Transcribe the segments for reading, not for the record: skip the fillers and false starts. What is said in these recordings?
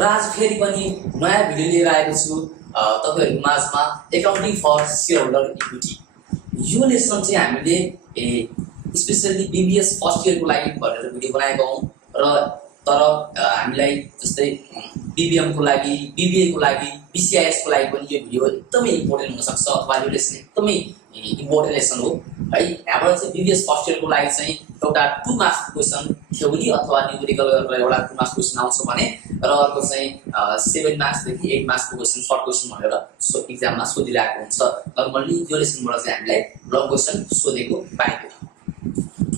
र आज फेरि पनि नयाँ भिडियो लिएर आएको छु तपाईहरुको माझमा accounting for shareholder equity. यो लेसन चाहिँ हामीले स्पेशली बीबीएस फर्स्ट इयरको लागि भनेर भिडियो बनाएको हौं र तर हामीलाई जस्तै बीबीएम को लागि, बीबीए को लागि, बीसीआईएस को लागि पनि यो भिडियो एकदमै इम्पोर्टेन्ट हुन सक्छ अथवा यो लेसन एकदमै इम्पोर्टेन्ट लेसन हो है। यहाँबाट चाहिँ बीबीएस फर्स्ट इयर को लागि चाहिँ एउटा 2 मार्क्स क्वेशन थ्योरी अथवा न्यूमेरिकल गरेर एउटा 2 मार्क्स क्वेशन आउँछ भने र अर्को चाहिँ 7 मार्क्स देखि 8 मार्क्स को क्वेशन सर्ट क्वेशन भनेर एक्जाममा सोधिरहेको हुन्छ। नर्मली यो लेसनबाट चाहिँ हामीलाई लङ क्वेशन सोधेको पाइन्छ।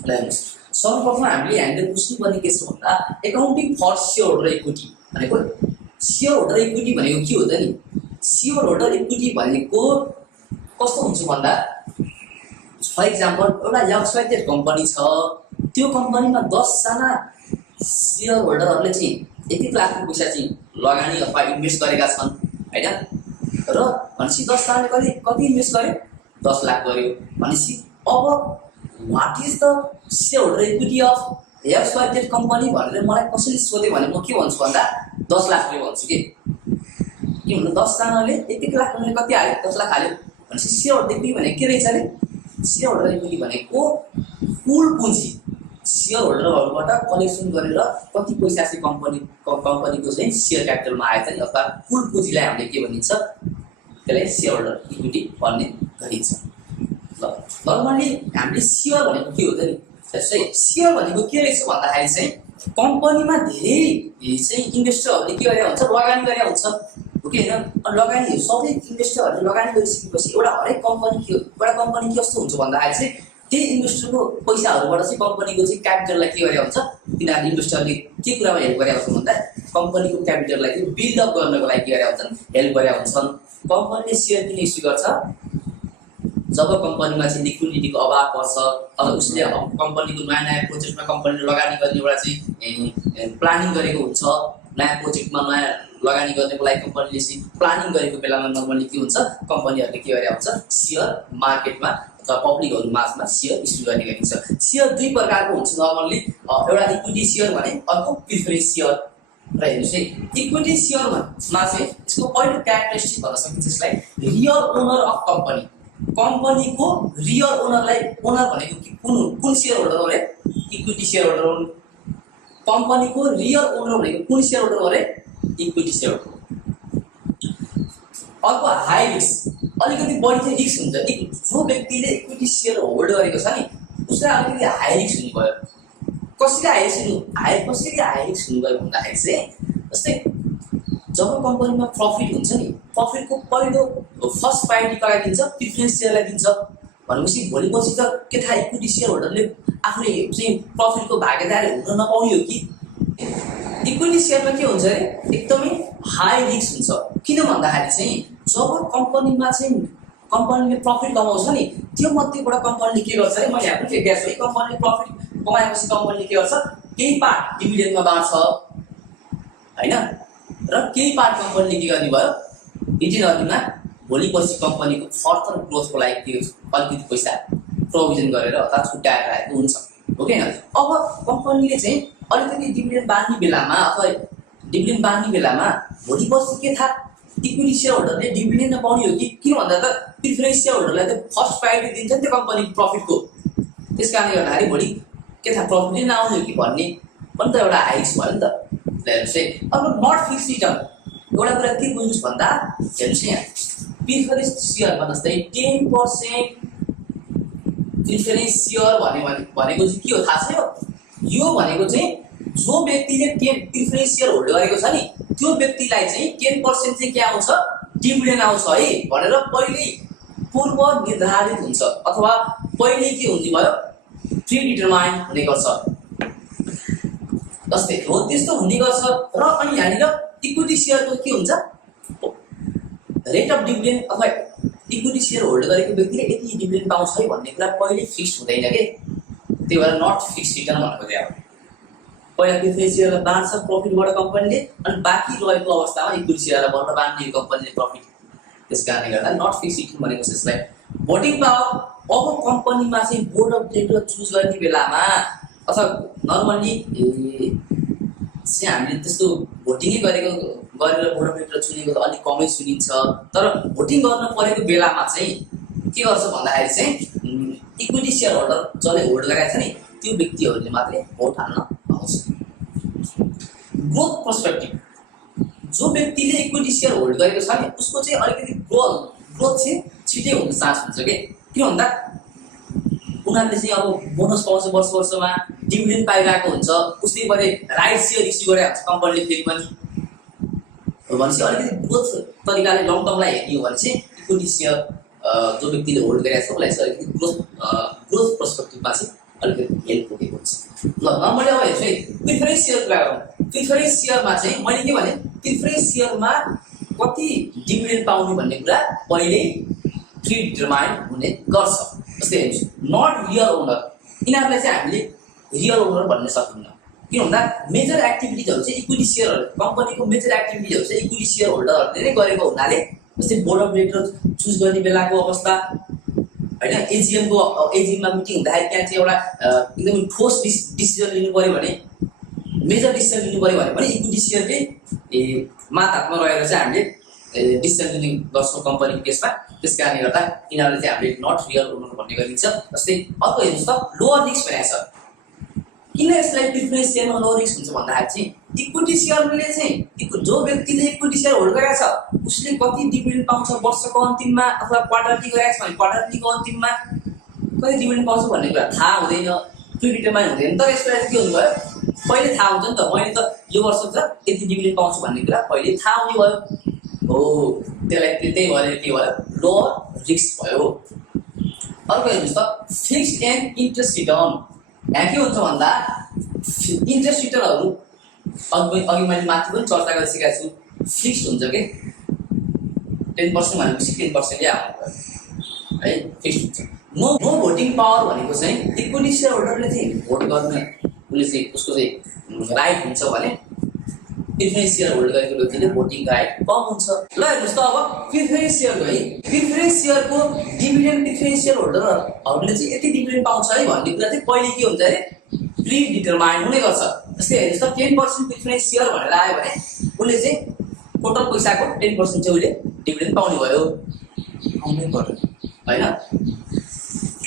ल सर्वप्रथम हामीले यहाँले बुझ्नुपर्ने के छ भन्दा accounting for shareholder equity भनेको शेयर होल्डर इक्विटी भनेको के हो त नि? शेयर होल्डर इक्विटी भनेको कस्तो हुन्छ भन्दा फर एक्जाम्पल एउटा एक्सवाइजेड कम्पनी छ, त्यो कम्पनीमा 10 जना शेयर होल्डरहरुले चाहिँ 1 लाख पैसा चाहिँ लगानी अथवा इन्भेस्ट गरेका छन् हैन र भनेपछि 10 जनाले कति इन्भेस्ट गरे 10 लाख गर्यो भनेपछि अब what is the share holder equity of XYZ company भनेर मलाई कसैले सोधे भने म के भन्छु भन्दा 10 लाख भन्छु के भन्नु 10 जनाले 1 लाख भनेर कति हाल्यो 10 लाख हाल्यो भनेपछि शेयर होल्डर इक्विटी भनेको के रहेछ रे? शेयर होल्डर इक्विटी भनेको कुल पुँजी शेयर होल्डरहरुबाट कलेक्सन गरेर कति पैसा चाहिँ कम्पनीको चाहिँ शेयर क्यापिटलमा आएछ नि अथवा कुल पुँजीलाई हामीले के भनिन्छ त्यसलाई शेयर होल्डर इक्विटी भन्ने गरिन्छ। ल नर्मली हामीले शेयर भनेको के हो त नि? जस्तै शेयर भनेको के रहेछ भन्दाखेरि चाहिँ कम्पनीमा धेरै चाहिँ इन्भेस्टरहरुले के गरे हुन्छ लगानी गरे हुन्छ ओके हैन। लगानी सबै इन्भेस्टरहरुले लगानी गरिसकेपछि हरेक कम्पनी के कस्तो हुन्छ भन्दाखेरि चाहिँ त्यही इन्भेस्टरको पैसाहरुबाट चाहिँ कम्पनीको चाहिँ क्यापिटललाई के गरे हुन्छ किनभने इन्भेस्टरले के कुरामा हेल्प गरे हुन्छ भन्दा कम्पनीको क्यापिटललाई चाहिँ बिल्ड अप गर्नको लागि के गरे हुन्छन् हेल्प गरे हुन्छन्। कम्पनीले शेयर किन इस्यु गर्छ जब कम्पनीमा चाहिँ लिक्विडिटीको अभाव पर्छ अथवा उसले कम्पनीको नयाँ प्रोजेक्टमा कम्पनीले लगानी गर्ने एउटा चाहिँ प्लानिङ गरेको हुन्छ, नयाँ प्रोजेक्टमा नयाँ लगानी गर्नको लागि कम्पनीले चाहिँ प्लानिङ गरेको बेलामा नर्मली के हुन्छ कम्पनीहरुले के गरे हुन्छ शेयर मार्केटमा अथवा पब्लिकहरु माझमा शेयर इस्यु गर्ने गरिन्छ। शेयर दुई प्रकारको हुन्छ नर्मली, एउटा इक्विटी शेयर भने अर्को प्रिफरेन्स शेयर र हेर्नुस् है इक्विटी शेयरमा चाहिँ यसको पहिलो क्यारेक्टरिस्टिक भन्न सकिन्छ यसलाई रियल ओनर अफ कम्पनी। कम्पनीको रियल ओनरलाई ओनर भनेको कुन शेयर होल्डर हो रे? इक्विटी शेयर होल्डर हो। कम्पनीको रियल ओनर भनेको कुन शेयर होल्डर हो रे? Equity share holder. अर्को हाई रिस्क, अलिकति बढी चाहिँ रिस्क हुन्छ। जो व्यक्तिले इक्विटी शेयर होल्ड गरेको छ नि उसलाई अलिकति हाई रिस्क हुनु भयो। कसरी हाई रिस्क हुनु भयो भन्दाखेरि चाहिँ जस्तै जब कम्पनीमा प्रफिट हुन्छ नि प्रफिटको पहिलो फर्स्ट प्रायोरिटी कसलाई दिन्छ? प्रिफरेन्स शेयरलाई दिन्छ। भनेपछि भोलिपछि त के थाहा इक्विटी शेयर होल्डरले आफूले चाहिँ प्रफिटको भागीदार हुन नपाउने हो कि? इक्विटी शेयरमा के हुन्छ रे एकदमै हाई रिस्क हुन्छ। किन भन्दाखेरि चाहिँ जब कम्पनीले प्रफिट कमाउँछ नि त्यो मध्येबाट कम्पनीले के गर्छ रे? मैले यहाँ पनि लेखेको छु है कम्पनीले प्रफिट कमाएपछि कम्पनीले के गर्छ केही पार्ट डिभिडेन्डमा बाँड्छ हैन र केही पार्ट कम्पनीले के गर्ने भयो रिटेन अर्निङमा भोलिपछि कम्पनीको फर्दर ग्रोथको लागि के अलिकति पैसा प्रोभिजन गरेर अथवा छुट्याएर राखेको हुन्छ ओके हैन। अब कम्पनीले चाहिँ अलिकति डिभिडेन्ड बाँड्ने बेलामा भोलिपछि के थाहा इक्विटी शेयर होल्डरले डिभिडेन्ड नपाउने हो कि? किन भन्दा त प्रिफरेन्स शेयर होल्डरलाई त फर्स्ट प्रायोरिटी दिन्छ नि त्यो कम्पनीको प्रफिटको। त्यसकारणले गर्दाखेरि भोलि के थाहा प्रफिट नआउने हो कि भन्ने पनि त एउटा हाई रिस्क भयो नि त। हेर्नुस् है अब नट फिक्स रिटर्न एउटा कुरा के बुझ्नुस् भन्दा हेर्नुस् यहाँ प्रिफरेन्स शेयरमा जस्तै 10% प्रिफरेन्स शेयर भनेको चाहिँ के हो थाहा छ? यो भनेको चाहिँ जो व्यक्तिले प्रिफरेन्स शेयर होल्ड गरेको छ नि त्यो व्यक्तिलाई चाहिँ 10% चाहिँ के आउँछ डिभिडेन्ड आउँछ है भनेर पहिले पूर्व निर्धारित हुन्छ अथवा पहिले के हुन्छ भयो प्री डिटरमाइन हुने गर्छ जस्तै हो त्यस्तो हुने गर्छ। र अनि यहाँनिर इक्विटी शेयरको के हुन्छ रेट अफ डिभिडेन्ड अथवा इक्विटी शेयर होल्ड गरेको व्यक्तिले यति डिभिडेन्ड पाउँछ है भन्ने कुरा पहिले फिक्स हुँदैन के। त्यही भएर नट फिक्स रिटर्न भनेको चाहिँ पहिला प्रिफरेन्स शेयरलाई बाँड्छ प्रफिटबाट कम्पनीले अनि बाँकी रहेको अवस्थामा इक्विटी शेयरलाई बढ्न बाँड्ने कम्पनीले प्रफिट। त्यसकारणले गर्दा नट फिक्स रिटर्न भनेको छ यसलाई। भोटिङ पावर अब कम्पनीमा चाहिँ बोर्ड अफ डिरेक्टर चुज गर्ने बेलामा अथवा नर्मली चाहिँ हामीले त्यस्तो भोटिङै गरेर बोर्ड अफ डाइरेक्टर चुनेको त अलिक कमै सुनिन्छ। तर भोटिङ गर्न परेको बेलामा चाहिँ के गर्छ भन्दाखेरि चाहिँ इक्विटी सेयर होल्डर जसले होल्ड गरेको छ नि त्यो व्यक्तिहरूले मात्रै भोट हाल्न पाउँछ। ग्रोथ पर्सपेक्टिभ, जो व्यक्तिले इक्विटी सेयर होल्ड गरेको छ नि उसको चाहिँ अलिकति ग्रोथ चाहिँ छिटै हुने चान्स हुन्छ कि। किन भन्दा उनीहरूले चाहिँ अब बोनस पाउँछ, वर्षमा डिभिडेन्ड पाइरहेको हुन्छ, उसले पनि राइट सेयर इस्यु गरेको हुन्छ कम्पनीले फेरि पनि। भनेपछि अलिकति ग्रोथ तरिकाले लङ टर्मलाई हेर्ने हो भने चाहिँ इक्विटी सेयर जो व्यक्तिले होल्ड गरेको छ उसलाई चाहिँ अलिकति ग्रोथ पर्सपेक्टिभमा चाहिँ अलिकति हेल्प पुगेको हुन्छ। ल मैले अब हेर्छु है प्रिफरेन्स सेयर कुरा गरौँ। प्रिफरेन्स सेयरमा चाहिँ मैले के भने प्रिफरेन्स सेयरमा कति डिभिडेन्ड पाउने भन्ने कुरा पहिले प्री डिटरमाइन्ड हुने गर्छ। जस्तै हेर्नुहोस् नट रियल ओनर, यिनीहरूलाई चाहिँ हामीले रियल ओनर भन्न सकिन्न। किन भन्दा मेजर एक्टिभिटिजहरू चाहिँ इक्विटी सेयर, कम्पनीको मेजर एक्टिभिटिजहरू चाहिँ इक्विटी सेयर होल्डरहरूले नै गरेको हुनाले जस्तै बोर्ड अफ डाइरेक्टर चुज गर्ने बेलाको अवस्था होइन, एजिएममा मिटिङ हुँदाखेरि त्यहाँ चाहिँ एउटा एकदमै ठोस डिसिजन लिनु पऱ्यो भने, मेजर डिसिजन लिनु पऱ्यो भने पनि इक्विटी सेयरले मातहतमा रहेर चाहिँ हामीले डिसिजन लिने गर्छौँ कम्पनीको केसमा। त्यस कारणले गर्दा यिनीहरूले चाहिँ हामीले नट रियल ओनर भन्ने गरिन्छ। जस्तै अर्को हेर्नुहोस् त लोअर रिस्क भनेको छ। किन यसलाई प्रिफरेन्स सेयरमा लोअर रिस्क हुन्छ भन्दाखेरि चाहिँ इक्विटी सेयरले चाहिँ जो व्यक्तिले इक्विटी सेयर होल्ड गरेको छ उसले कति डिभिडेन्ड पाउँछ वर्षको अन्तिममा अथवा क्वार्टरली गरेको छ भने क्वार्टरलीको अन्तिममा कति डिभिडेन्ड पाउँछ भन्ने कुरा थाहा हुँदैन, प्री डिटरमाइन हुँदैन। तर यसलाई चाहिँ के हुनु भयो पहिले थाहा हुन्छ नि त, मैले त यो वर्ष त यति डिभिडेन्ड पाउँछु भन्ने कुरा पहिले थाहा हुने भयो हो। त्यसलाई त्यही भएर के भयो लोअर रिस्क भयो। अर्को हेर्नुहोस् त फिक्स्ड एन्ड इन्ट्रेस्ट रिटर्न। यहाँ के हुन्छ भन्दा इन्ट्रेस्ट रिटर्नहरू अघि मैले माथि पनि चर्चा गरिसकेको छु, फिक्स्ड हुन्छ कि 10% भनेपछि 10%ले आउनु भयो है, फिक्स्ड हुन्छ। नो भोटिङ पावर भनेको चाहिँ इक्विटी सेयर होल्डरले चाहिँ भोट गर्ने उसले चाहिँ उसको चाहिँ राइट हुन्छ भने प्रिफरेन्स सेयर होल्ड गरेको व्यक्तिले भोटिङ राइट कम हुन्छ। ल हेर्नुहोस् त अब प्रिफरेन्स सेयरको है, प्रिफरेन्स सेयरको डिभिडेन्ड प्रिफरेन्स सेयर होल्डरहरूले चाहिँ यति डिभिडेन्ड पाउँछ है भन्ने कुरा चाहिँ पहिले के हुन्छ अरे प्री डिटरमाइन्ड हुने गर्छ। जस्तै हेर्नुहोस् त 10% प्रिफरेन्स सेयर भनेर आयो भने उसले चाहिँ टोटल पैसाको 10% चाहिँ उसले डिभिडेन्ड पाउने भयो, आउनै पर्यो होइन।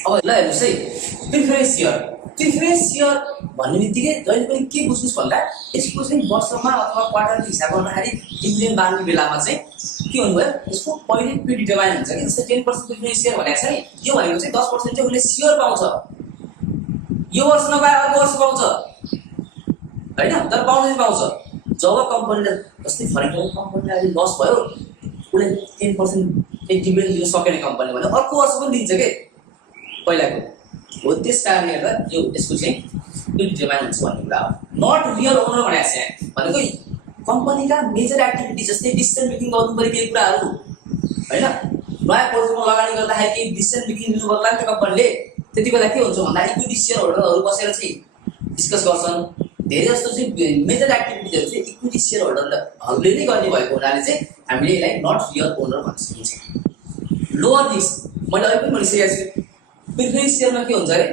अब ल हेर्नुहोस् है प्रिफरेन्स सेयर भन्ने बित्तिकै जहिले पनि के बुझ्नुहोस् भन्दा यसको चाहिँ वर्षमा अथवा क्वार्टरली हिसाब गर्दाखेरि डिभिडेन्ड बाँड्ने बेलामा चाहिँ के हुनुभयो यसको पहिले प्री डिटरमाइन हुन्छ कि। जस्तै 10% प्रिफरेन्स सेयर भनेको छ नि यो भनेको चाहिँ 10% चाहिँ उसले सेयर पाउँछ, यो वर्ष नपाए अर्को वर्ष पाउँछ होइन, तर पाउँदै पाउँछ। जब कम्पनीले जस्तै फर इक्जाम्पल कम्पनीले अहिले लस भयो उसले 10% डिभिडेन्ड दिन सकेन कम्पनीले भने अर्को वर्ष पनि दिन्छ कि पहिलाको हो। त्यस कारणले गर्दा यो यसको चाहिँ प्री डिटरमाइन हुन्छ भन्ने कुरा हो। नट रियल ओनर भनेको छ भनेको कम्पनीका मेजर एक्टिभिटी जस्तै डिसिजन मेकिङ गर्नु पर्ने केही कुराहरू होइन, नयाँ प्रोजेक्टमा लगानी गर्दाखेरि केही डिसिजन मेकिङ लिनु पर्ला नि त कम्पनीले। त्यति बेला के हुन्छ भन्दा इक्विटी सेयर होल्डरहरू बसेर चाहिँ डिस्कस गर्छन्। धेरै जस्तो चाहिँ मेजर एक्टिभिटिजहरू चाहिँ इक्विटी सेयर होल्डरहरूले नै गर्ने भएको हुनाले चाहिँ हामीले यसलाई नट रियल ओनर भन्न सकिन्छ। लोअर रिस्क मैले अहिले पनि भनिसकेको छु, प्रिफरेन्स सेयरमा के हुन्छ अरे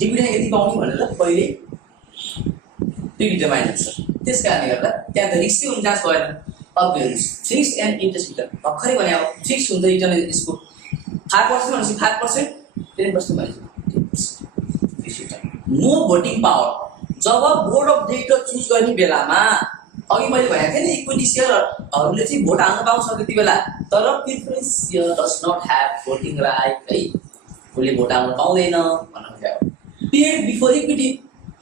डिभिडेन्ड यति पाउने भनेर पहिले प्री डिटरमाइन हुन्छ। त्यस कारणले गर्दा त्यहाँ त रिस्कै हुने चान्स भएन। अब हेर्नुहोस् फिक्स्ड एन्ड इन्ट्रेस्ट रिटर्न भर्खरै भने अब फिक्स हुन्छ रिटर्न यसको 5% भनेपछि 5%, 10% भनेपछि 10% fix return. No voting power, जब बोर्ड अफ डाइरेक्टर चुज गर्ने बेलामा अघि मैले भनेको थिएँ नि इक्विटी सेयरहरूले चाहिँ भोट हाल्न पाउँछ त्यति बेला, तर preference share does not have voting right है, उसले भोट हाल्न पाउँदैन भन्नु खोजेको। पेड बिफोर इक्विटी,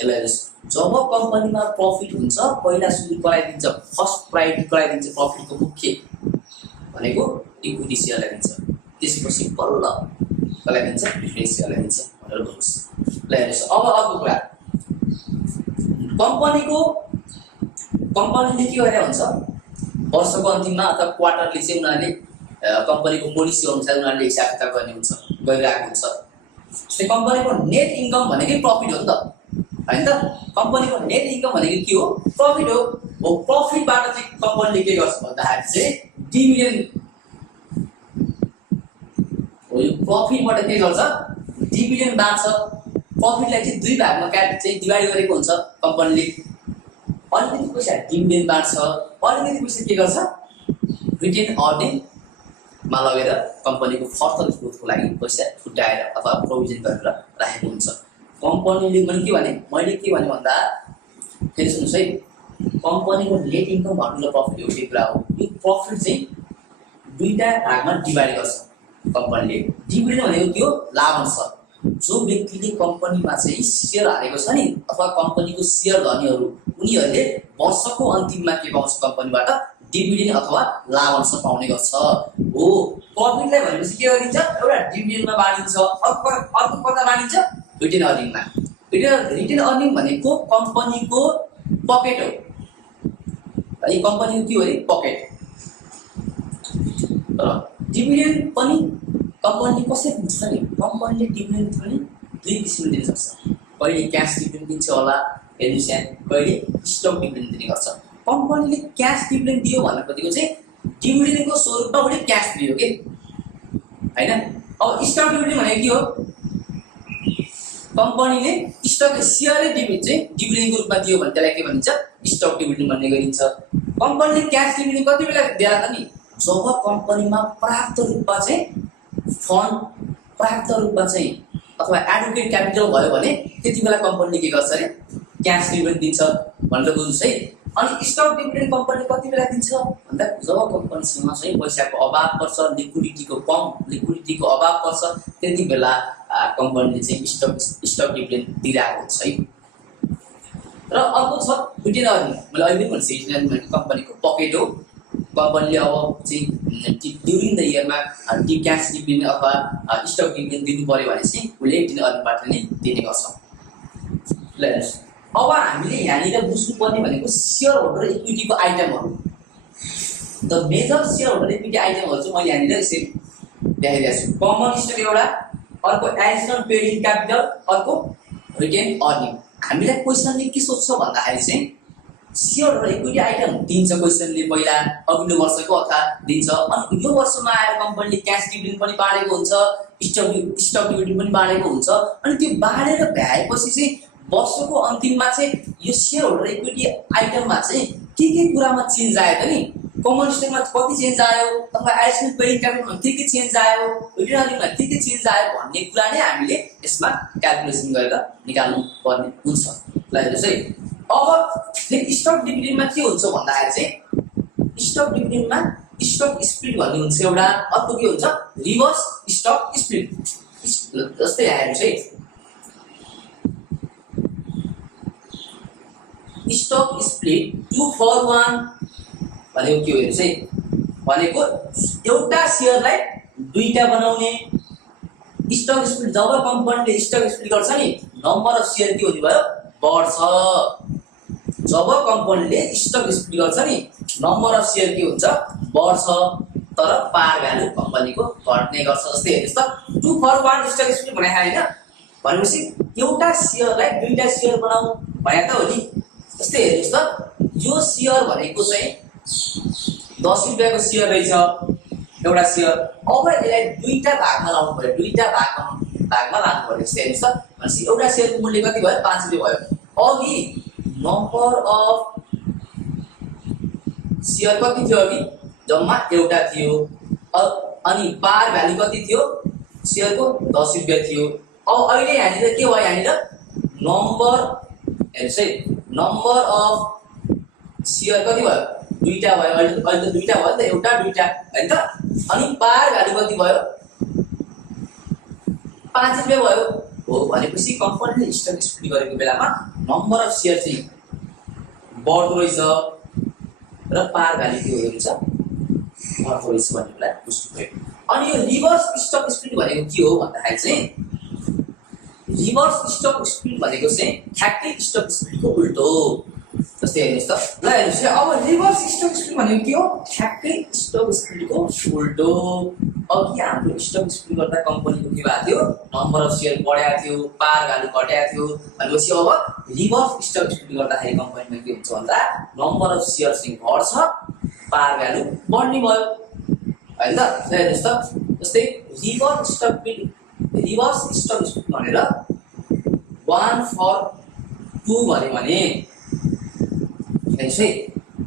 यसलाई हेर्नुहोस् जब कम्पनीमा प्रफिट हुन्छ पहिला सुरु गराइदिन्छ, फर्स्ट प्रायोरिटी गराइदिन्छ प्रफिटको मुख्य भनेको इक्विटी सेयरलाई दिन्छ, त्यसपछि बल्ल कसलाई दिन्छ प्रिफरेन्स सेयरलाई दिन्छ भनेर भन्नुहोस्। ल हेर्नुहोस् अब अर्को कुरा कम्पनीले के गरेर हुन्छ वर्षको अन्तिममा अथवा क्वार्टरली चाहिँ उनीहरूले कम्पनीको पोलिसी अनुसार उनीहरूले हिसाब किताब गर्ने हुन्छ गरिरहेको हुन्छ। जस्तै कम्पनीको नेट इन्कम भनेकै प्रफिट हो नि त होइन त, कम्पनीको नेट इन्कम भनेको के हो प्रफिट हो। प्रफिटबाट चाहिँ कम्पनीले के गर्छ भन्दाखेरि चाहिँ डिभिडेन्ड हो, यो प्रफिटबाट के गर्छ डिभिडेन्ड बाँड्छ। प्रफिटलाई चाहिँ दुई भागमा चाहिँ डिभाइड गरेको हुन्छ कम्पनीले अलिकति पैसा डिभिडेन्ड बाँड्छ, अलिकति पैसा के गर्छ रिटेन अर्निङमा लगेर कम्पनीको फर्दर ग्रोथको लागि पैसा छुट्याएर अथवा प्रोभिजन गरेर राखेको हुन्छ। कम्पनीले मैले के भने भन्दा फेरि सुन्नुहोस् है, कम्पनीको नेट इन्कम भन्नुको प्रफिट एउटै कुरा हो। यो प्रफिट चाहिँ दुईटा भागमा डिभाइड गर्छ कम्पनीले। डिभिडेन्ड भनेको के हो? लाभांश। जो व्यक्तिले कम्पनीमा चाहिँ सेयर हालेको छ नि अथवा कम्पनीको सेयर धनीहरू उनीहरूले वर्षको अन्तिममा के पाउँछ कम्पनीबाट डिभिडेन्ड अथवा लाभांश पाउने गर्छ हो। प्रफिटलाई भनेपछि के गरिन्छ? एउटा डिभिडेन्डमा बाँडिन्छ, अर्को कता बाँडिन्छ? रिटेन अर्निङमा। रिटेन अर्निङ भनेको कम्पनीको पकेट हो। है कम्पनीको के हो अरे? पकेट। र डिभिडेन्ड पनि कम्पनीले कसरी दिन्छ नि? कम्पनीले डिभिडेन्ड पनि दुई किसिमले दिन सक्छ। कहिले क्यास डिभिडेन्ड दिन्छ होला हेर्नुहोस् यहाँ, कहिले स्टक डिभिडेन्ड दिने गर्छ। कम्पनीले क्यास डिभिडेन्ड दियो भन्ने बित्तिकै चाहिँ डिभिडेन्डको स्वरूपमा पनि क्यास दियो के हैन। अब स्टक डिभिडेन्ड भनेको के हो? कम्पनीले स्टक सेयरै डिभिडेन्डको रूपमा दियो भने त्यसलाई के भनिन्छ? स्टक डिभिडेन्ड भन्ने गरिन्छ। कम्पनीले क्यास डिभिडेन्ड कति बेला दिएला त नि? जब कम्पनीमा पर्याप्त रूपमा चाहिँ फन्ड पर्याप्त रूपमा चाहिँ अथवा एडुकेट क्यापिटल भयो भने त्यति बेला कम्पनीले के गर्छ अरे? क्यास डिभिडेन्ड दिन्छ भनेर बुझ्नुहोस् है। अनि स्टक डिभिडेन्ड कम्पनीले कति बेला दिन्छ भन्दा जब कम्पनीसँग चाहिँ पैसाको अभाव पर्छ, लिक्विडिटीको अभाव पर्छ, त्यति बेला कम्पनीले चाहिँ स्टक डिभिडेन्ड दिइरहेको हुन्छ है। र अर्को छ रिटेन अर्निङ। मैले अहिले पनि भन्छु रिटेन अर्निङ भनेको कम्पनीको पकेट हो। कम्पनीले अब चाहिँ ड्युरिङ द इयरमा क्यास डिभिडेन्ड अथवा स्टक डिभिडेन्ड दिनु पर्यो भने चाहिँ उसले रिटेन अर्निङबाट नै दिने गर्छ। ल हेर्नुहोस्, अब हामीले यहाँनिर बुझ्नुपर्ने भनेको सेयर होल्डर इक्विटीको आइटमहरू। The major shareholder equity आइटमहरू चाहिँ मैले यहाँनिर यसरी देखाइदिएको छु। कमन स्टक एउटा, अर्को एडिसनल पेड इन क्यापिटल, अर्को रिटेन अर्निङ। हामीलाई क्वेसनले के सोध्छ भन्दाखेरि चाहिँ सेयर होल्डर इक्विटी आइटम दिन्छ क्वेसनले पहिला अघिल्लो वर्षको अथवा दिन्छ। अनि यो वर्षमा आएर कम्पनीले क्यास डिभिडेन्ड पनि बाँडेको हुन्छ, स्टक डिभिडेन्ड पनि बाँडेको हुन्छ। अनि त्यो बाँडेर भ्याएपछि चाहिँ वर्षको अन्तिममा चाहिँ यो सेयर होल्डर इक्विटी आइटममा चाहिँ के कुरामा चेन्ज आयो त नि? कमन स्टकमा कति चेन्ज आयो अथवा एडिसनल पेड इन क्यापिटलमा के चेन्ज आयो, रिटेन अर्निङमा के चेन्ज आयो भन्ने कुरा नै हामीले यसमा क्याल्कुलेसन गरेर निकाल्नु पर्ने हुन्छ। ल हेर्नुहोस् है, अब स्टक डिभिडेन्डमा के हुन्छ भन्दाखेरि चाहिँ स्टक डिभिडेन्डमा स्टक स्प्लिट भन्ने हुन्छ एउटा, अर्को के हुन्छ? Reverse stock split. जस्तै हेर्नुहोस् है, स्टक स्प्लिट 2-for-1 भनेको के हो हेर्नुहोस् है, भनेको एउटा सेयरलाई दुईटा बनाउने। स्टक स्प्लिट जब कम्पनीले स्टक स्प्लिट गर्छ नि नम्बर अफ सेयर के हुने भयो? बढ्छ। जब कम्पनीले स्टक स्प्लिट गर्छ नि नम्बर अफ सेयर के हुन्छ? बढ्छ। तर पार भ्यालु कम्पनीको घट्ने गर्छ। जस्तै हेर्नुहोस् त 2-for-1 स्टक स्प्लिट भने हैन, भनेपछि एउटा सेयरलाई दुईटा सेयर बनाऊ भने त हो नि। जस्तै हेर्नुहोस् त, यो सेयर भनेको चाहिँ 10 रुपैयाँको सेयर रहेछ एउटा सेयर। अब यसलाई दुईटा भागमा लाउनु पर्यो, दुईटा भागमा लानु पर्यो। जस्तै हेर्नुहोस् त, भनेपछि एउटा सेयरको मूल्य कति भयो? 5 रुपैयाँ भयो। अघि नम्बर अफ सेयर कति थियो? अघि जम्मा एउटा थियो। अनि पार भ्यालु कति थियो? सेयरको 10 रुपैयाँ थियो। अब अहिले यहाँनिर के भयो? यहाँनिर नम्बर हेर्नुहोस् है, नम्बर अफ सेयर कति भयो? दुईटा भयो। अहिले त दुईटा भयो नि त, एउटा दुईटा हैन त। अनि पार भ्यालु कति भयो? 5 रुपैयाँ भयो हो। भनेपछि कम्पनीले स्टक स्प्लिट गरेको बेलामा नम्बर अफ सेयर चाहिँ बढ्दो रहेछ र पार भ्यालु के हुँदो रहेछ? घट्दो रहेछ भन्ने कुरा बुझ्नु पर्यो। अनि यो रिभर्स स्टक स्प्लिट भनेको के हो भन्दाखेरि चाहिँ रिभर्स स्टक स्प्लिट भनेको चाहिँ ठ्याक्कै स्टक स्प्लिटको उल्टो हो। जस्तै हेर्नुहोस् त, ल हेर्नुहोस् अब रिभर्स स्टक स्प्लिट भनेको के हो? ठ्याक्कै स्टक स्प्लिटको उल्टो। अघि हाम्रो स्टक स्प्लिट गर्दा कम्पनीको के भएको थियो? नम्बर अफ सेयर बढेको थियो, पार भ्यालु घटेको थियो। भनेपछि अब रिभर्स स्टक स्प्लिट गर्दाखेरि कम्पनीमा के हुन्छ भन्दा नम्बर अफ सेयर चाहिँ घट्छ, पार भ्यालु बढ्ने भयो हैन त। हेर्नुहोस् त, जस्तै रिभर्स स्टक स्प्लिट भनेर 1-for-2 भन्यो भने हेर्नुहोस् है,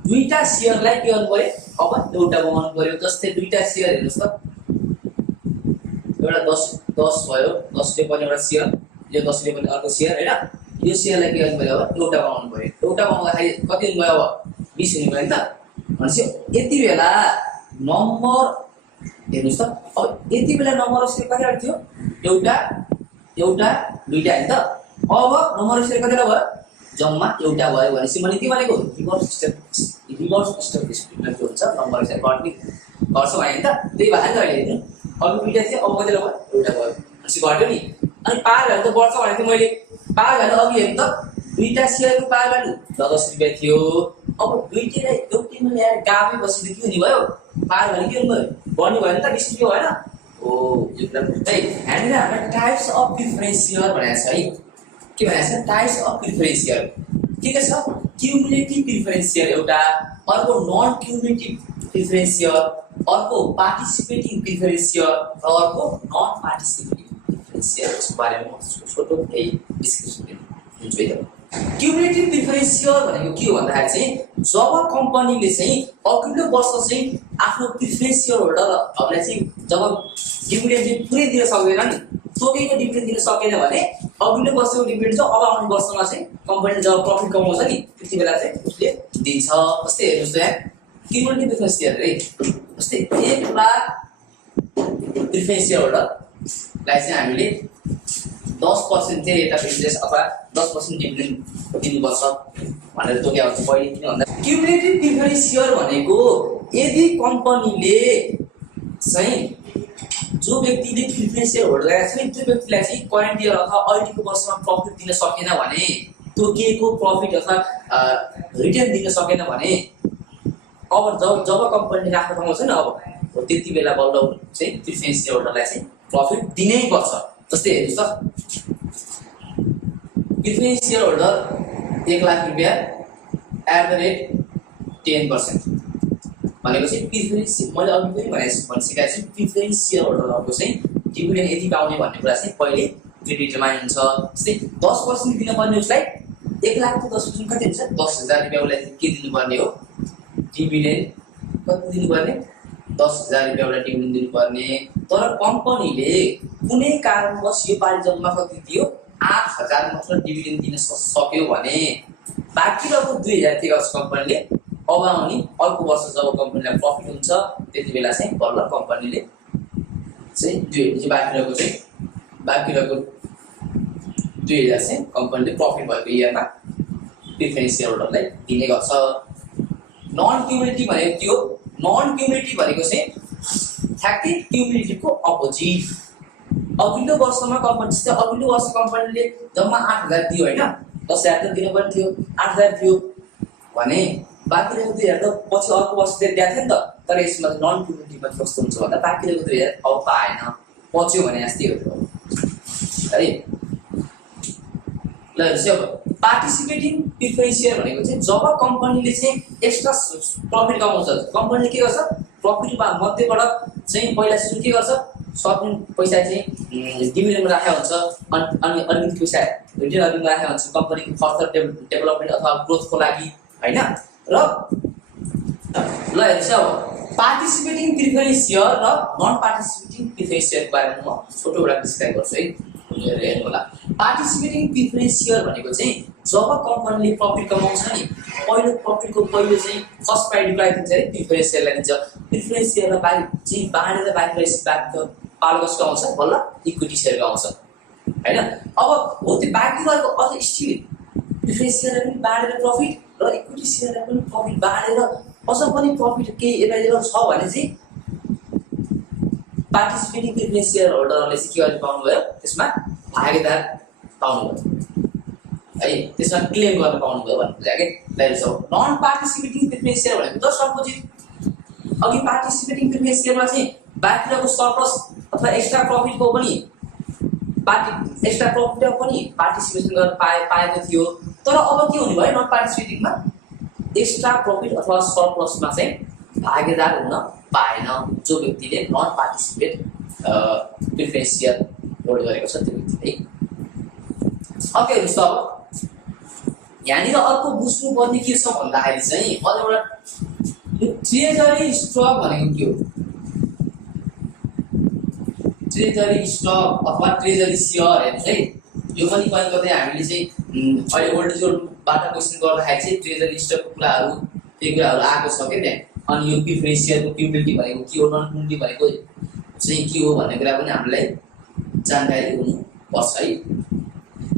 दुईटा सेयरलाई के गर्नु पर्यो, अब एउटा बनाउनु पर्यो। जस्तै दुईटा सेयर हेर्नुहोस् त, एउटा 10 भयो, 10 ले पनि एउटा सेयर, यो 10 ले पनि अर्को सेयर हैन। यो सेयरलाई के गर्नु पर्यो, अब एउटा बनाउनु पर्यो। एउटा बनाउँदाखेरि कति हुनु भयो, अब 20 हुनु भयो नि त। भनेपछि यति बेला नम्बर हेर्नुहोस् त, अब यति बेला नम्बर अफ सेयर कतिवटा थियो, एउटा दुईटा हैन त। अब नम्बर अफ सेयर कतिवटा भयो, जम्मा एउटा भयो। भनेपछि मैले के भनेको, रिभर्स स्टेप स्टेटमेन्ट के हुन्छ, नम्बर अफ सेयर गर्छ भने नि त। त्यही भएर नि अहिले हेर्नु, अब दुईटा थियो, अब कतिवटा भयो, एउटा भयो। भनेपछि घट्यो नि। अनि पावर भ्यालु त बढ्छ भनेको थिएँ मैले। पावर भ्यालु अघि हेर्नु त, दुईटा सेयरको पावर भ्यालु 10 रुपैयाँ थियो। अब दुईटैलाई एउटैमा ल्याएर गाबै बसी त के हुने भयो, पावर भ्यालु के हुनु भयो, बढ्ने भयो नि त, 20 रुपैयाँ भएन। ओ यो कुरा है। हामीले हाम्रो टाइप्स अफ प्रिफरेन्स सेयर भनेको छ है। के भनेको छ, टाइप्स अफ प्रिफरेन्स सेयर के छ, क्युमुलेटिभ प्रिफरेन्स सेयर एउटा, अर्को नन क्युमुलेटिभ प्रिफरेन्स सेयर, अर्को पार्टिसिपेटिङ प्रिफरेन्स सेयर, र अर्को नन पार्टिसिपेटिङ प्रिफरेन्स सेयर। यसको बारेमा म छोटो केही डिस्कसन दिन्छु है। क्युमुलेटिभ प्रिफरेन्स सेयर भनेको के हो भन्दाखेरि चाहिँ, जब कम्पनीले चाहिँ अघिल्लो वर्ष चाहिँ आफ्नो प्रिफरेन्स सेयर होल्डरहरूलाई चाहिँ जब डिभिडेन्ड चाहिँ पुरै दिन सक्दैन नि, तोकेको डिभिडेन्ड दिन सकेन भने अघिल्लो वर्षको डिभिडेन्ड चाहिँ अब आउने वर्षमा चाहिँ कम्पनीले जब प्रफिट कमाउँछ नि, त्यति बेला चाहिँ उसले दिन्छ। जस्तै हेर्नुहोस् त, यहाँ क्युमुलेटिभ प्रिफरेन्स सेयर है। जस्तै 1 लाख प्रिफरेन्स सेयर होल्डरलाई चाहिँ हामीले 10% चाहिँ यता इन्ट्रेस्ट अथवा 10% डिभिडेन्ड दिनुपर्छ भनेर तोकेको हुन्छ पहिले। किन भन्दा क्युमुलेटिभ प्रिफरेन्स सेयर भनेको, यदि कम्पनीले चाहिँ जो व्यक्तिले प्रिफरेन्स सेयर होल्ड गरेको छ नि, त्यो व्यक्तिलाई चाहिँ करेन्ट इयर अथवा अहिलेको वर्षमा प्रफिट दिन सकेन भने, तोकिएको प्रफिट अथवा रिटर्न दिन सकेन भने, अब जब कम्पनीले आफ्नो कमाउँछ नि, अब त्यति बेला बल्ल चाहिँ प्रिफरेन्स सेयर होल्डरलाई चाहिँ प्रफिट दिनै पर्छ। जस्तै हेर्नुहोस् त, प्रिफरेन्स सेयर होल्डर 1 लाख रुपैयाँ @10% भनेको चाहिँ प्रिफरेन्स, मैले अघि पनि भनिसकेको छु, प्रिफरेन्स सेयर होल्डरहरूको चाहिँ डिभिडेन्ड यति पाउने भन्ने कुरा चाहिँ पहिले डिटरमाइन हुन्छ। जस्तै 10% दिनुपर्ने उसलाई, 1 लाखको 10% कति हुन्छ, 10,000 रुपियाँ उसलाई के दिनुपर्ने हो, डिभिडेन्ड कति दिनुपर्ने, 10,000 रुपियाँ एउटा डिभिडेन्ड दिनुपर्ने। तर कम्पनीले कुनै कारणवश यो पालि जम्मा कति दियो, 8,000 मात्र डिभिडेन्ड दिन सक्यो भने बाँकी रहेको 2,000 के गर्छ कम्पनीले, अब आउने अर्को वर्ष जब कम्पनीलाई प्रफिट हुन्छ त्यति बेला चाहिँ बल्ल कम्पनीले चाहिँ बाँकी रहेको 2,000 चाहिँ कम्पनीले प्रफिट भएको इयरमा प्रिफरेन्स सेयर होल्डरलाई दिने गर्छ। नन क्युमुलेटिभ भनेको त्यो, नन क्युमुलेटिभ भनेको चाहिँ ठ्याक्कै क्युमुलेटिभको अपोजिट। अघिल्लो वर्षमा कम्पनी, जस्तै अघिल्लो वर्ष कम्पनीले जम्मा 8,000 दियो होइन, 10,000 त दिनुपर्ने थियो, 8,000 दियो भने बाँकी रहेको 2,000 त पछि अर्को वर्ष दिएको थियो नि त। तर यसमा नन क्युमुलेटिभमा कस्तो हुन्छ भन्दा बाँकी रहेको 2,000 अब पाएन, पच्यो भने जस्तै हो है। ल हेर्नुहोस्, पार्टिसिपेटिङ प्रिफरेन्स सेयर भनेको चाहिँ जब कम्पनीले चाहिँ एक्स्ट्रा प्रफिट कमाउँछ, कम्पनीले के गर्छ, प्रफिटमा मध्येबाट चाहिँ पहिला सुरु के गर्छ, सर्टेन पैसा चाहिँ डिभिडेन्डमा राखेको हुन्छ, अनि अलिकति पैसा रिटर्न अर्निङमा राखेको हुन्छ कम्पनीको फर्दर डेभलपमेन्ट अथवा ग्रोथको लागि होइन। र ल हेर्नुहोस्, अब पार्टिसिपेटिङ प्रिफरेन्स सेयर र नन पार्टिसिपेटिङ प्रिफरेन्स सेयरको बारेमा म छोटो एउटा डिस्क्राइब गर्छु है, हेर्नु होला। पार्टिसिपेटिङ प्रिफरेन्स सेयर भनेको चाहिँ जब कम्पनीले प्रफिट कमाउँछ नि, पहिलो प्रफिटको पहिलो चाहिँ फर्स्ट प्रायोरिटी दिन्छ है, प्रिफरेन्स सेयरलाई दिन्छ। प्रिफरेन्स सेयरलाई बाँकी चाहिँ बाँडेर बाँकी रहेपछि बाँकी पालो कसको आउँछ, बल्ल इक्विटी सेयरको आउँछ होइन। अब हो त्यो बाँकी रहेको अझ स्टिल प्रिफरेन्स सेयरलाई पनि बाँडेर प्रफिट र इक्विटी सेयरलाई पनि प्रफिट बाँडेर अझ पनि प्रफिट केही एभाइलेबल छ भने चाहिँ पार्टिसिपेटिङ प्रिफरेन्स सेयर होल्डरहरूले चाहिँ के गर्ने पाउनुभयो, त्यसमा भागीदार पाउनुभयो है, त्यसमा क्लेम गर्न पाउनुभयो भन्ने कुरा के। नन पार्टिसिपेटिङ प्रिफरेन्स सेयर भनेको जस्ट अपोजिट। अघि पार्टिसिपेटिङ प्रिफरेन्स सेयरमा चाहिँ बाँकी रहेको सरप्लस अथवा एक्स्ट्रा प्रफिटको पनि पार्टिसिपेसन गर्न पाएको थियो। तर अब के हुने भयो, नन पार्टिसिपेटिङमा एक्स्ट्रा प्रफिट अथवा सरप्लसमा चाहिँ भागीदार हुन पाएन जो व्यक्तिले non participate preference share hold गरेको छ त्यो व्यक्ति है। ओके हेर्नुहोस्, अब यहाँनिर अर्को बुझ्नुपर्ने के छ भन्दाखेरि चाहिँ अझ एउटा ट्रेजरी स्टक भनेको के हो? ट्रेजरी स्टक अथवा ट्रेजरी सेयर हेर्नु है, यो पनि कहीँ कतै हामीले चाहिँ अहिले ओल्ड इजबाट क्वेसन गर्दाखेरि चाहिँ ट्रेजरी स्टकको कुराहरू त्यही कुराहरू आएको छ के त्यहाँ। अनि यो प्रिफरेन्स सेयरको क्युमुलेटिभ भनेको के हो, नन क्युमुलेटिभ भनेको चाहिँ के हो भन्ने कुरा पनि हामीलाई जानकारी हुनुपर्छ है।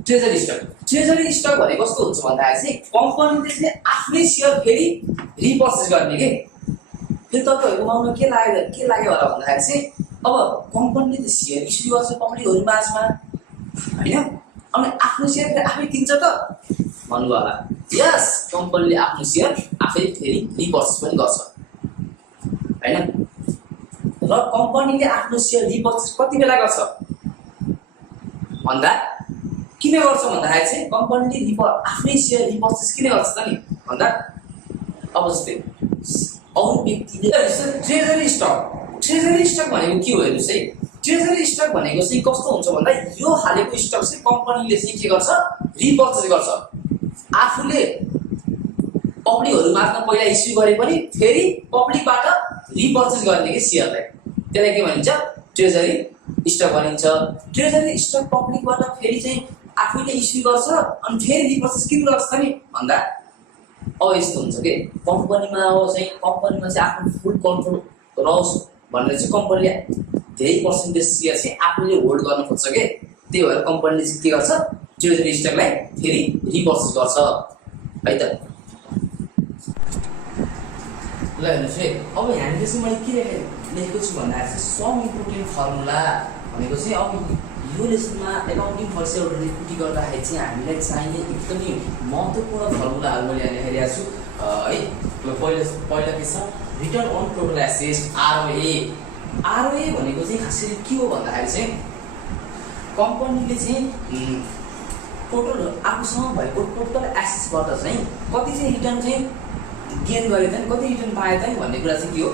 ट्रेजरी स्टक भनेको कस्तो हुन्छ भन्दाखेरि चाहिँ कम्पनीले चाहिँ आफ्नै सेयर फेरि रिपर्चेस गर्ने के। फेरि तपाईँहरूको मनमा के लाग्यो होला भन्दाखेरि चाहिँ अब कम्पनीले त सेयर इस्यु गर्छ पब्लिकहरू माझमा होइन, अनि आफ्नो सेयर फेरि आफै किन्छ त भन्नुभयो होला। यस, कम्पनीले आफ्नो सेयर आफै फेरि रिपर्चेस पनि गर्छ होइन। र कम्पनीले आफ्नो सेयर रिपर्चेस कति बेला गर्छ भन्दा किन गर्छ भन्दाखेरि चाहिँ कम्पनीले आफ्नै सेयर रिपर्चेस किन गर्छ त नि भन्दा अब जस्तै अरू व्यक्तिले ट्रेजरी स्टक भनेको के हो हेर्नुहोस् है। ट्रेजरी स्टक भनेको चाहिँ कस्तो हुन्छ भन्दा यो हालेको स्टक चाहिँ कम्पनीले चाहिँ के गर्छ, रिपर्चेस गर्छ। आफूले पब्लिकहरू माझमा पहिला इस्यु गरे पनि फेरि पब्लिकबाट रिपर्चेस गर्ने कि सेयरलाई, त्यसलाई के भनिन्छ, ट्रेजरी स्टक भनिन्छ। ट्रेजरी स्टक पब्लिकबाट फेरि चाहिँ आफूले इस्यु गर्छ अनि फेरि रिपर्चेस किन गर्छ नि भन्दा अब यस्तो हुन्छ कि कम्पनीमा आफ्नो फुल कन्ट्रोल रहोस् भनेर चाहिँ कम्पनीले धेरै पर्सेन्टेज सेयर चाहिँ आफूले होल्ड गर्न खोज्छ कि, त्यही भएर कम्पनीले चाहिँ के गर्छ, ट्रेजरी स्टकलाई फेरि रिपर्चेस गर्छ है त। ल हेर्नुहोस् है, अब यहाँनिर चाहिँ मैले के लेखेको छु भन्दाखेरि चाहिँ सम इम्पोर्टेन्ट फर्मुला भनेको चाहिँ अब यो लेसनमा accounting for shareholder equity गर्दाखेरि चाहिँ हामीलाई चाहिने एकदमै महत्त्वपूर्ण फर्मुलाहरू मैले यहाँ लेखेको छु है। पहिला के छ, return on total assets ROA भनेको चाहिँ खासरी के हो भन्दाखेरि चाहिँ कम्पनीले चाहिँ टोटल आफूसँग भएको टोटल एसेट्सबाट चाहिँ कति चाहिँ रिटर्न चाहिँ गेन गरे त, कति रिटर्न पाए त भन्ने कुरा चाहिँ के हो,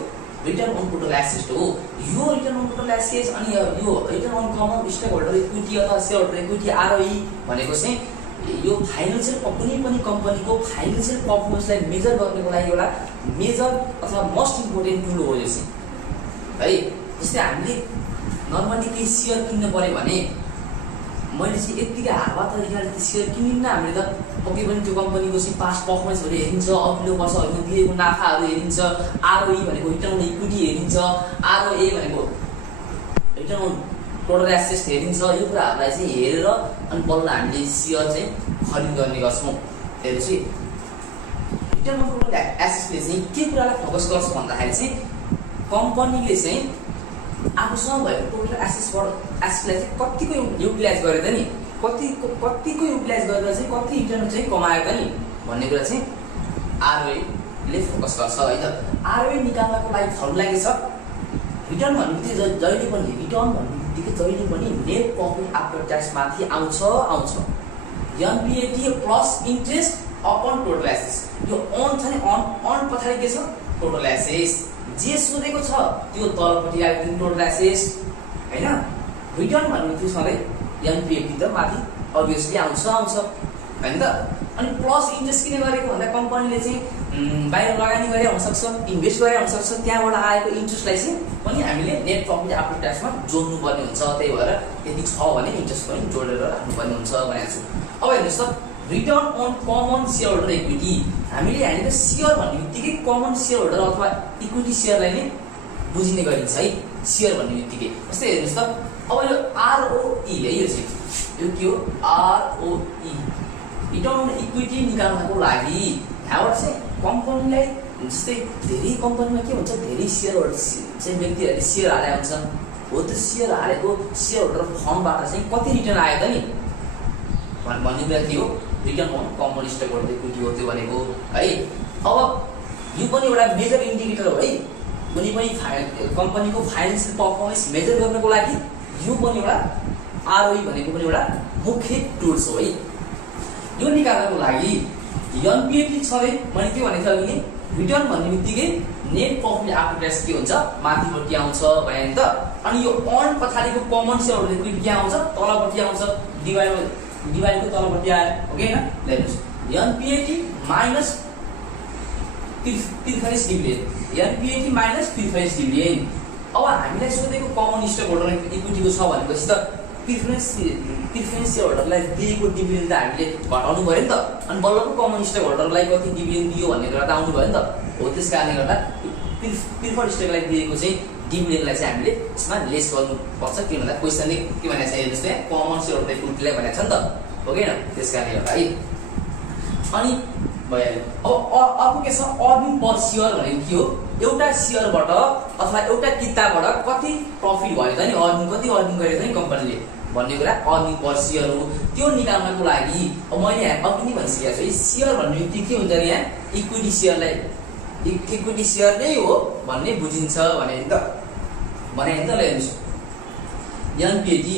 रिटर्न अन टोटल एसेट्स हो। यो रिटर्न अन टोटल एसेट्स अनि यो return on common stockholder equity अथवा सेयर होल्डर इक्विटी आरओई भनेको चाहिँ यो फाइनेन्सियल कुनै पनि कम्पनीको फाइनेन्सियल पर्फर्मेन्सलाई मेजर गर्नको लागि एउटा मेजर अथवा मोस्ट इम्पोर्टेन्ट टुल हो यो चाहिँ है। जस्तै हामीले नर्मली केही सेयर किन्नु पऱ्यो भने मैले चाहिँ यत्तिकै हावा तरिकाले त्यो सेयर किनिन्न, हामीले त पक्कै पनि त्यो कम्पनीको चाहिँ पास्ट पर्फर्मेन्सहरू हेरिन्छ, अघिल्लो वर्षहरूमा दिएको नाफाहरू हेरिन्छ, आरओई भनेको रिटर्न अन इक्विटी हेरिन्छ, आरओए भनेको रिटर्न अन टोटल एसेट्स हेरिन्छ। यो कुराहरूलाई चाहिँ हेरेर अनि बल्ल हामीले सेयर चाहिँ खरिद गर्ने गर्छौँ। हेर्नुहोस् है, रिटर्न अन टोटल एसेट्सले चाहिँ के कुरालाई फोकस गर्छ भन्दाखेरि चाहिँ कम्पनीले चाहिँ आफूसँग भएको टोटल एसेट्सलाई चाहिँ कतिको युटिलाइज गरे त नि, कतिको युटिलाइज गरेर चाहिँ कति रिटर्न चाहिँ कमायो त नि भन्ने कुरा चाहिँ आरओएले फोकस गर्छ है त। आरओए निकाल्नको लागि फर्मुला के छ, रिटर्न भन्ने बित्तिकै जहिले पनि नेट प्रफिट आफ्टर ट्याक्स माथि आउँछ NPAT plus interest upon total assets. यो अन छ नि, अन पछाडि के छ, टोटल एसेट्स। जे सोधेको छ त्यो तलपट्टि आइदिनु टोटल एसेट्स होइन। रिटर्न भन्ने त्यो सधैँ एनपिएटी त माथि अभियसली आउँछ होइन त। अनि प्लस इन्ट्रेस्ट किन गरेको भन्दा कम्पनीले चाहिँ बाहिर लगानी गरे हुनसक्छ, इन्भेस्ट गरे हुनसक्छ, त्यहाँबाट आएको इन्ट्रेस्टलाई चाहिँ पनि हामीले नेट प्रफिट आफ्टर ट्याक्समा जोड्नुपर्ने हुन्छ। त्यही भएर यदि छ भने इन्ट्रेस्ट पनि जोडेर राख्नुपर्ने हुन्छ भनेको छु। अब हेर्नुहोस् त, return on common shareholder equity, हामीले सेयर भन्ने बित्तिकै कमन सेयर होल्डर अथवा इक्विटी सेयरलाई नै बुझिने गरिन्छ है। सेयर भन्ने बित्तिकै जस्तै हेर्नुहोस् त, अब यो आरओई है, यो चाहिँ यो के हो, आरओई रिटर्न अन इक्विटी निकाल्नको लागि यहाँबाट चाहिँ कम्पनीलाई जस्तै धेरै कम्पनीमा के हुन्छ, धेरै सेयर होल्डर चाहिँ व्यक्तिहरूले सेयर हालेको हुन्छ, हो त्यो सेयर हालेको सेयर होल्डर फर्मबाट चाहिँ कति रिटर्न आयो त नि भन्ने कुरा के हो, return on common stockholder equity हो त्यो भनेको है। अब यो पनि एउटा मेजर इन्डिकेटर हो है, कुनै पनि कम्पनीको फाइनेन्सियल पर्फर्मेन्स मेजर गर्नको लागि यो पनि एउटा आरओई भनेको पनि एउटा मुख्य टुल्स हो है। यो निकाल्नको लागि एनपिएटी छ रे, मैले के भनेको थिएँ अघि, रिटर्न भन्ने बित्तिकै नेट प्रफिट आफ्टर ट्याक्स के हुन्छ, माथिपट्टि आउँछ भयो नि त। अनि यो अन पछाडिको कमन सेयर होल्डर इक्विटी के आउँछ, तलपट्टि आउँछ, डिभाइडको तलपट्टि आयो हो कि होइन। हेर्नुहोस् NPAT minus preference dividend, NPAT minus preference dividend. अब हामीलाई सोधेको कमन स्टक होल्डर इक्विटीको छ भनेपछि त प्रिफरेन्स सेयर होल्डरलाई दिएको डिभिडेन्ड त हामीले घटाउनु पऱ्यो नि त, अनि बल्लको कमन स्टक होल्डरलाई कति डिभिडेन्ड दियो भन्ने कुरा त आउनु भयो नि त। हो त्यस कारणले गर्दा प्रिफर्ड स्टकलाई दिएको चाहिँ डिभिडेन्डलाई चाहिँ हामीले यसमा लेस गर्नुपर्छ। किन भन्दा क्वेसनले के भनेको छ, जस्तै कमन सेयर होल्डर इक्विटीलाई भनेको छ नि त, हो कि होइन? त्यस कारणले गर्दा है अनि भइहाल्यो। अब अर्को के छ, अर्निङ पर सेयर भनेको के हो? एउटा सेयरबाट अथवा एउटा किताबाट कति प्रफिट भयो त नि, कति अर्निङ गरेको छ नि कम्पनीले भन्ने कुरा अर्निङ पर सेयर हो। त्यो निकाल्नको लागि अब मैले यहाँ अघि नै भनिसकेको छु, सेयर भन्ने बित्तिकै के हुन्छ यहाँ इक्विटी सेयरलाई इक्विटी सेयर नै हो भन्ने बुझिन्छ भने नि त ल हेर्नुहोस् एनपीएटी।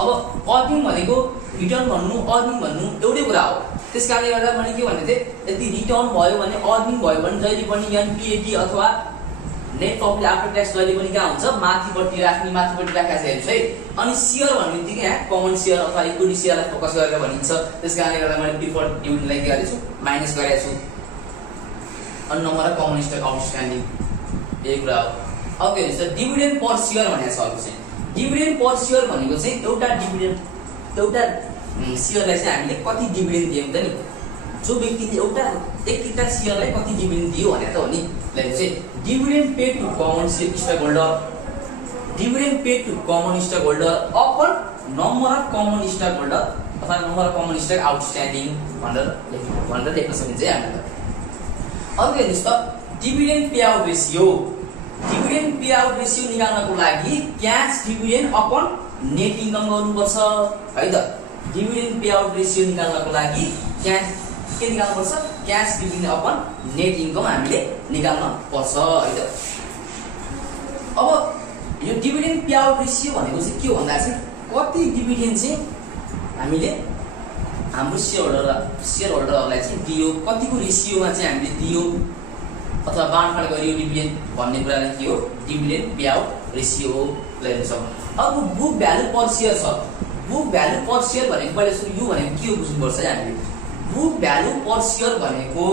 अब अर्निङ भनेको रिटर्न भन्नु अर्निङ भन्नु एउटै कुरा हो। त्यस कारणले गर्दा मैले के भन्ने थिएँ, यदि रिटर्न भयो भने अर्निङ भयो भने जहिले पनि एनपीएटी अथवा नेट प्रफिट आफ्टर ट्याक्स जहिले पनि कहाँ हुन्छ, माथिपट्टि राखेको छ हेर्नुहोस् है। अनि सेयर भन्ने बित्तिकै यहाँ कमन सेयर अथवा इक्विटी सेयरलाई फोकस गरेर भनिन्छ। त्यस कारणले गर्दा मैले प्रिफर्ड डिभिडेन्डलाई के गरेको छु, माइनस गरेको छु। अनि number of common stock outstanding यही कुरा हो। अब के भन्छ डिभिडेन्ड पर सेयर भनेको छ। अर्को चाहिँ डिभिडेन्ड पर सेयर भनेको चाहिँ एउटा सेयरलाई चाहिँ हामीले कति डिभिडेन्ड दियौँ त नि, जो व्यक्तिले एक किता सेयरलाई कति डिभिडेन्ड दियो भने त हो नि। चाहिँ dividend paid to common stockholder, dividend paid to common stockholder upon number of common stockholder अथवा number of common stock outstanding भनेर लेख्न सकिन्छ है हामीले। अब के हेर्नुहोस् त dividend payout ratio, dividend payout ratio निकाल्नको लागि cash dividend upon net income गर्नुपर्छ है त। डिभिडेन्ड पे आउट रेसियो निकाल्नको लागि के निकाल्नुपर्छ, cash dividend upon net income हामीले निकाल्न पर्छ है त। अब यो डिभिडेन्ड पे आउट रेसियो भनेको चाहिँ के हो भन्दा चाहिँ कति डिभिडेन्ड चाहिँ हामीले हाम्रो सेयर होल्डरहरूलाई चाहिँ दियो, कतिको रेसियोमा चाहिँ हामीले दियो अथवा बाँडफाँड गरियो डिभिडेन्ड भन्ने कुरालाई के हो, डिभिडेन्ड पे आउट रेसियो हो। हेर्नुहोस् अब बुक भ्यालु पर सेयर छ। बुक भ्यालु पर सेयर भनेको पहिला सुरु यो भनेको के हो बुझ्नुपर्छ है हामीले। बुक भ्यालु पर सेयर भनेको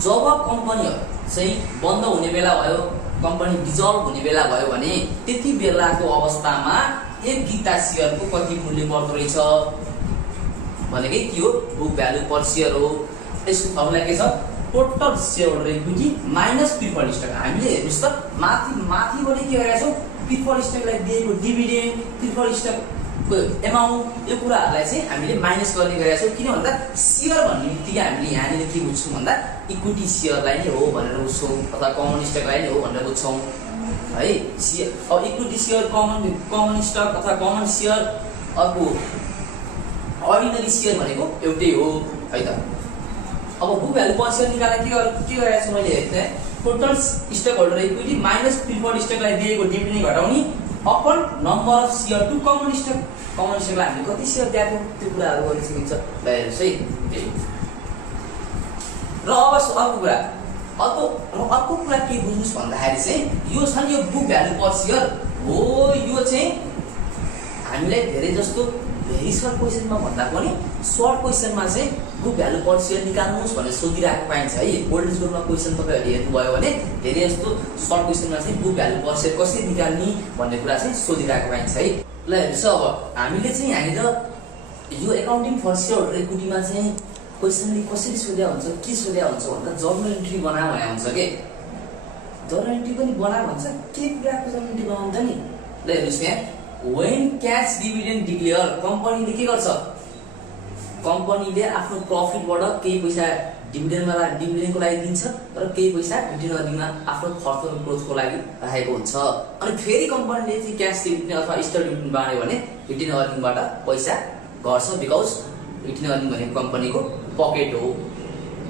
जब कम्पनी चाहिँ बन्द हुने बेला भयो, कम्पनी डिजल्भ हुने बेला भयो भने त्यति बेलाको अवस्थामा एक गीता सेयरको कति मूल्य पर्दो रहेछ भनेकै के हो, बुक भ्यालु पर सेयर हो। यसको फर्मुला के छ, total shareholder equity minus preferred stock. हामीले हेर्नुहोस् त माथिबाट के गरेका छौँ, प्रिफर्ड स्टकलाई दिएको डिभिडेन्ड, प्रिफर्ड स्टकको एमाउन्ट, यो कुराहरूलाई चाहिँ हामीले माइनस गर्ने गरेका छौँ। किन भन्दा सेयर भन्ने बित्तिकै हामीले यहाँनिर के बुझ्छौँ भन्दा इक्विटी सेयरलाई नै हो भनेर बुझ्छौँ अथवा कमन स्टकलाई नै हो भनेर बुझ्छौँ है। अब इक्विटी सेयर कमन स्टक अथवा कमन सेयर, अर्को अर्डिनरी सेयर भनेको एउटै हो है त। अब बुक भ्यालु पर सेयर निकाल्दा के गरेको छु मैले हेर्ने, total stockholder equity minus preferred स्टकलाई दिएको डिभिडेन्ड घटाउने upon number of share to common स्टकलाई हामीले कति सेयर दिएको त्यो कुराहरू गर्न सकिन्छ। हेर्नुहोस् है त्यही। र अब अर्को कुरा के बुझ्नुहोस् भन्दाखेरि चाहिँ यो छ नि, यो बुक भ्यालु पर सेयर हो। यो चाहिँ हामीलाई धेरै जस्तो भेरी सर्ट क्वेसनमा भन्दा पनि सर्ट क्वेसनमा चाहिँ बुक भ्यालु पर सेयर निकाल्नुहोस् भनेर सोधिरहेको पाइन्छ है। ओल्ड स्कुलमा क्वेसन तपाईँहरूले हेर्नुभयो भने धेरै जस्तो सर्ट क्वेसनमा चाहिँ बुक भ्यालु पर सेयर कसरी निकाल्ने भन्ने कुरा चाहिँ सोधिरहेको पाइन्छ है। ल हेर्नुहोस् अब हामीले चाहिँ यहाँनिर यो एकाउन्टिङ फर सेयर होल्डर इक्विटीमा चाहिँ क्वेसनले कसरी सोध्या हुन्छ, के सोध्या हुन्छ भन्दा जर्नल इन्ट्री बना भने हुन्छ के, जर्नल इन्ट्री पनि बना भन्छ, के कुराको जर्नल इन्ट्री बनाउँछ नि। ल हेर्नुहोस् यहाँ when cash dividend declare, कम्पनीले के गर्छ, कम्पनीले आफ्नो प्रफिटबाट केही पैसा डिभिडेन्डको लागि दिन्छ र केही पैसा रिटर्न अर्निङमा आफ्नो फर्दर ग्रोथको लागि राखेको हुन्छ। अनि फेरि कम्पनीले चाहिँ क्यास डिभिडेन्ड अथवा स्टक डिभिडेन्ड बाँड्यो भने रिटर्न अर्निङबाट पैसा गर्छ, बिकज रिटर्न अर्निङ भनेको कम्पनीको पकेट हो।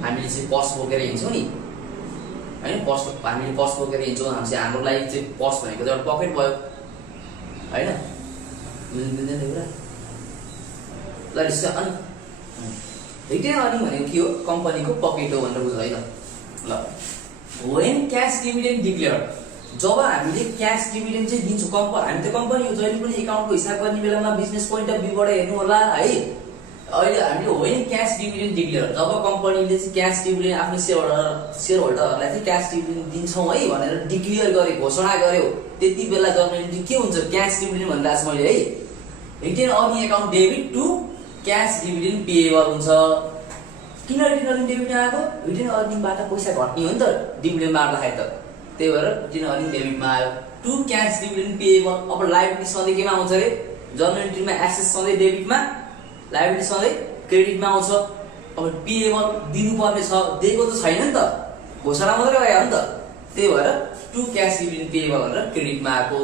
हामीले चाहिँ पर्स बोकेर हिँड्छौँ नि होइन, हामीले पर्स बोकेर हिँड्छौँ, हाम्रो लागि चाहिँ पर्स भनेको चाहिँ एउटा पकेट भयो होइन, बुझ्दैन कुरा। ल अनि रिटर्न अर्निङ भनेको के हो, कम्पनीको पकेट हो भनेर बुझ्नु है त। ल वेन क्यास डिभिडेन्ड डिक्लेयर, जब हामीले क्यास डिभिडेन्ड चाहिँ दिन्छौँ, हामी त कम्पनी हो, जहिले पनि एकाउन्टको हिसाब गर्ने बेलामा बिजनेस पोइन्ट अफ भ्यूबाट हेर्नु होला है। अहिले हामीले होइन क्यास डिभिडेन्ड डिक्लेयर, जब कम्पनीले चाहिँ क्यास डिभिडेन्ड आफ्नो सेयर होल्डरहरूलाई चाहिँ क्यास डिभिडेन्ड दिन्छौँ है भनेर डिक्लेयर गरे, घोषणा गर्यो, त्यति बेला जर्नल के हुन्छ? क्यास डिभिडेन्ड भन्दा छु मैले है, retain earning account debit to cash dividend payable हुन्छ। किन रिटेन अर्निङ डेबिट आएको? रिटेन अर्निङबाट पैसा घट्ने हो नि त डिभिडेन्ड मार्दाखेरि त, त्यही भएर रिटेन अर्निङ डेबिटमा आयो। टु क्यास डिभिडेन्ड पेएबल, अब लायबिलिटी सधैँ केमा आउँछ अरे? जर्नल एन्ट्रीमा एसेस सधैँ डेबिटमा, लायबिलिटी सधैँ क्रेडिटमा आउँछ। अब पेएबल दिनुपर्ने छ, दिएको त छैन नि त, घोषणा मात्रै गरे हो नि त, त्यही भएर टु क्यास डिभिडेन्ड पेएबल भनेर क्रेडिटमा आएको।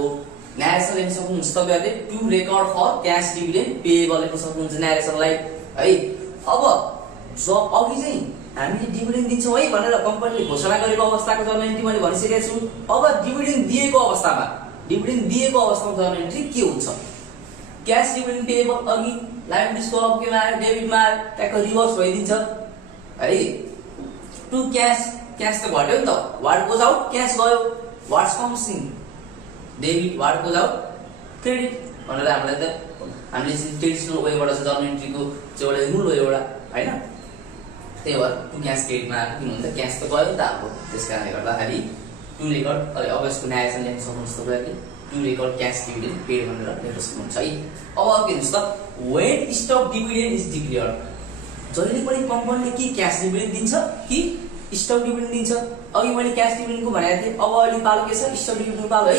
न्यारेसन लेख्न सक्नुहुन्छ तपाईँहरूले, to record for cash dividend payable लेख्न सक्नुहुन्छ न्यारेसनलाई है। अब अघि चाहिँ हामीले डिभिडेन्ड दिन्छौँ है भनेर कम्पनीले घोषणा गरेको अवस्थाको जर्नल एन्ट्री मैले भनिसकेको छु। अब डिभिडेन्ड दिएको अवस्थामा जर्नल एन्ट्री के हुन्छ? क्यास डिभिडेन्ड पेएबल अघि लायबिलिटीको अब केमा आयो? डेबिटमा आयो, ट्याक्क रिभर्स भइदिन्छ है। टु क्यास त घट्यो नि त, वाट गोज आउट क्यास गयो, what's comes in debit, what goes out credit भनेर हामीले ट्रेडिसनल वेबाट छ जर्नल एन्ट्रीको चाहिँ एउटा रुल हो एउटा होइन। त्यही भएर टु क्यास क्रेडिटमा आएको, किन भन्छ क्यास त गयो नि त हाम्रो, त्यस कारणले गर्दाखेरि टु रेकर्ड अब यसको न्यारेसन लेख्न सक्नुहुन्छ तपाईँहरूले, to record cash dividend paid भनेर लेख्न सक्नुहुन्छ है। अब के हेर्नुहोस् त, when stock dividend is declared, जहिले पनि कम्पनीले कि क्यास डिभिडेन्ड दिन्छ कि स्टक डिभिडेन्ड दिन्छ। अघि मैले क्यास डिभिडेन्डको भनेको थिएँ, अब अहिले पालो के छ? स्टक डिभिडेन्डको पालो है।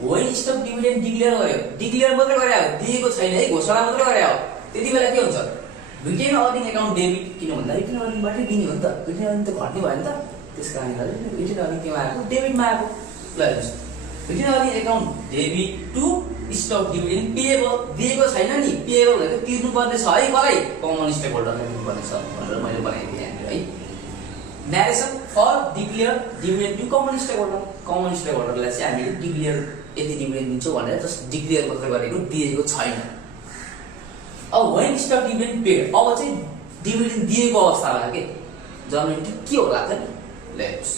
वेन स्टक डिभिडेन्ड डिक्लेयर गर्यो, डिक्लेयर मात्रै गरे हो, दिएको छैन है, घोषणा मात्रै गरे हो, त्यति बेला के हुन्छ? रिटेन अर्निङ अकाउन्ट डेबिट, किन भन्दा रिटेन अर्निङबाटै दिने हो नि त, रिटेन अर्निङ त घट्ने भयो नि त, त्यस कारणले गर्दा रिटेन अर्निङ केमा आएको? डेबिटमा आएको। ल हेर्नुहोस्, retain earning account debit to stock dividend payable, दिएको छैन नि, पेएबल भनेको तिर्नुपर्ने छ है, मलाई कमन स्टेक होल्डरले दिनुपर्ने छ भनेर मैले बनाइदिएँ यहाँनिर है। Narration for declare dividend to common stock होल्डरलाई चाहिँ हामीले डिक्लेयर यति डिभिडेन्ड दिन्छौँ भनेर जस्ट डिक्लेयर मात्र गरेको, दिएको छैन। अब वेन स्टक डिभिडेन्ड पेड, अब चाहिँ डिभिडेन्ड दिएको अवस्थामा के जर्नल एन्ट्री के होला त? हेर्नुहोस्,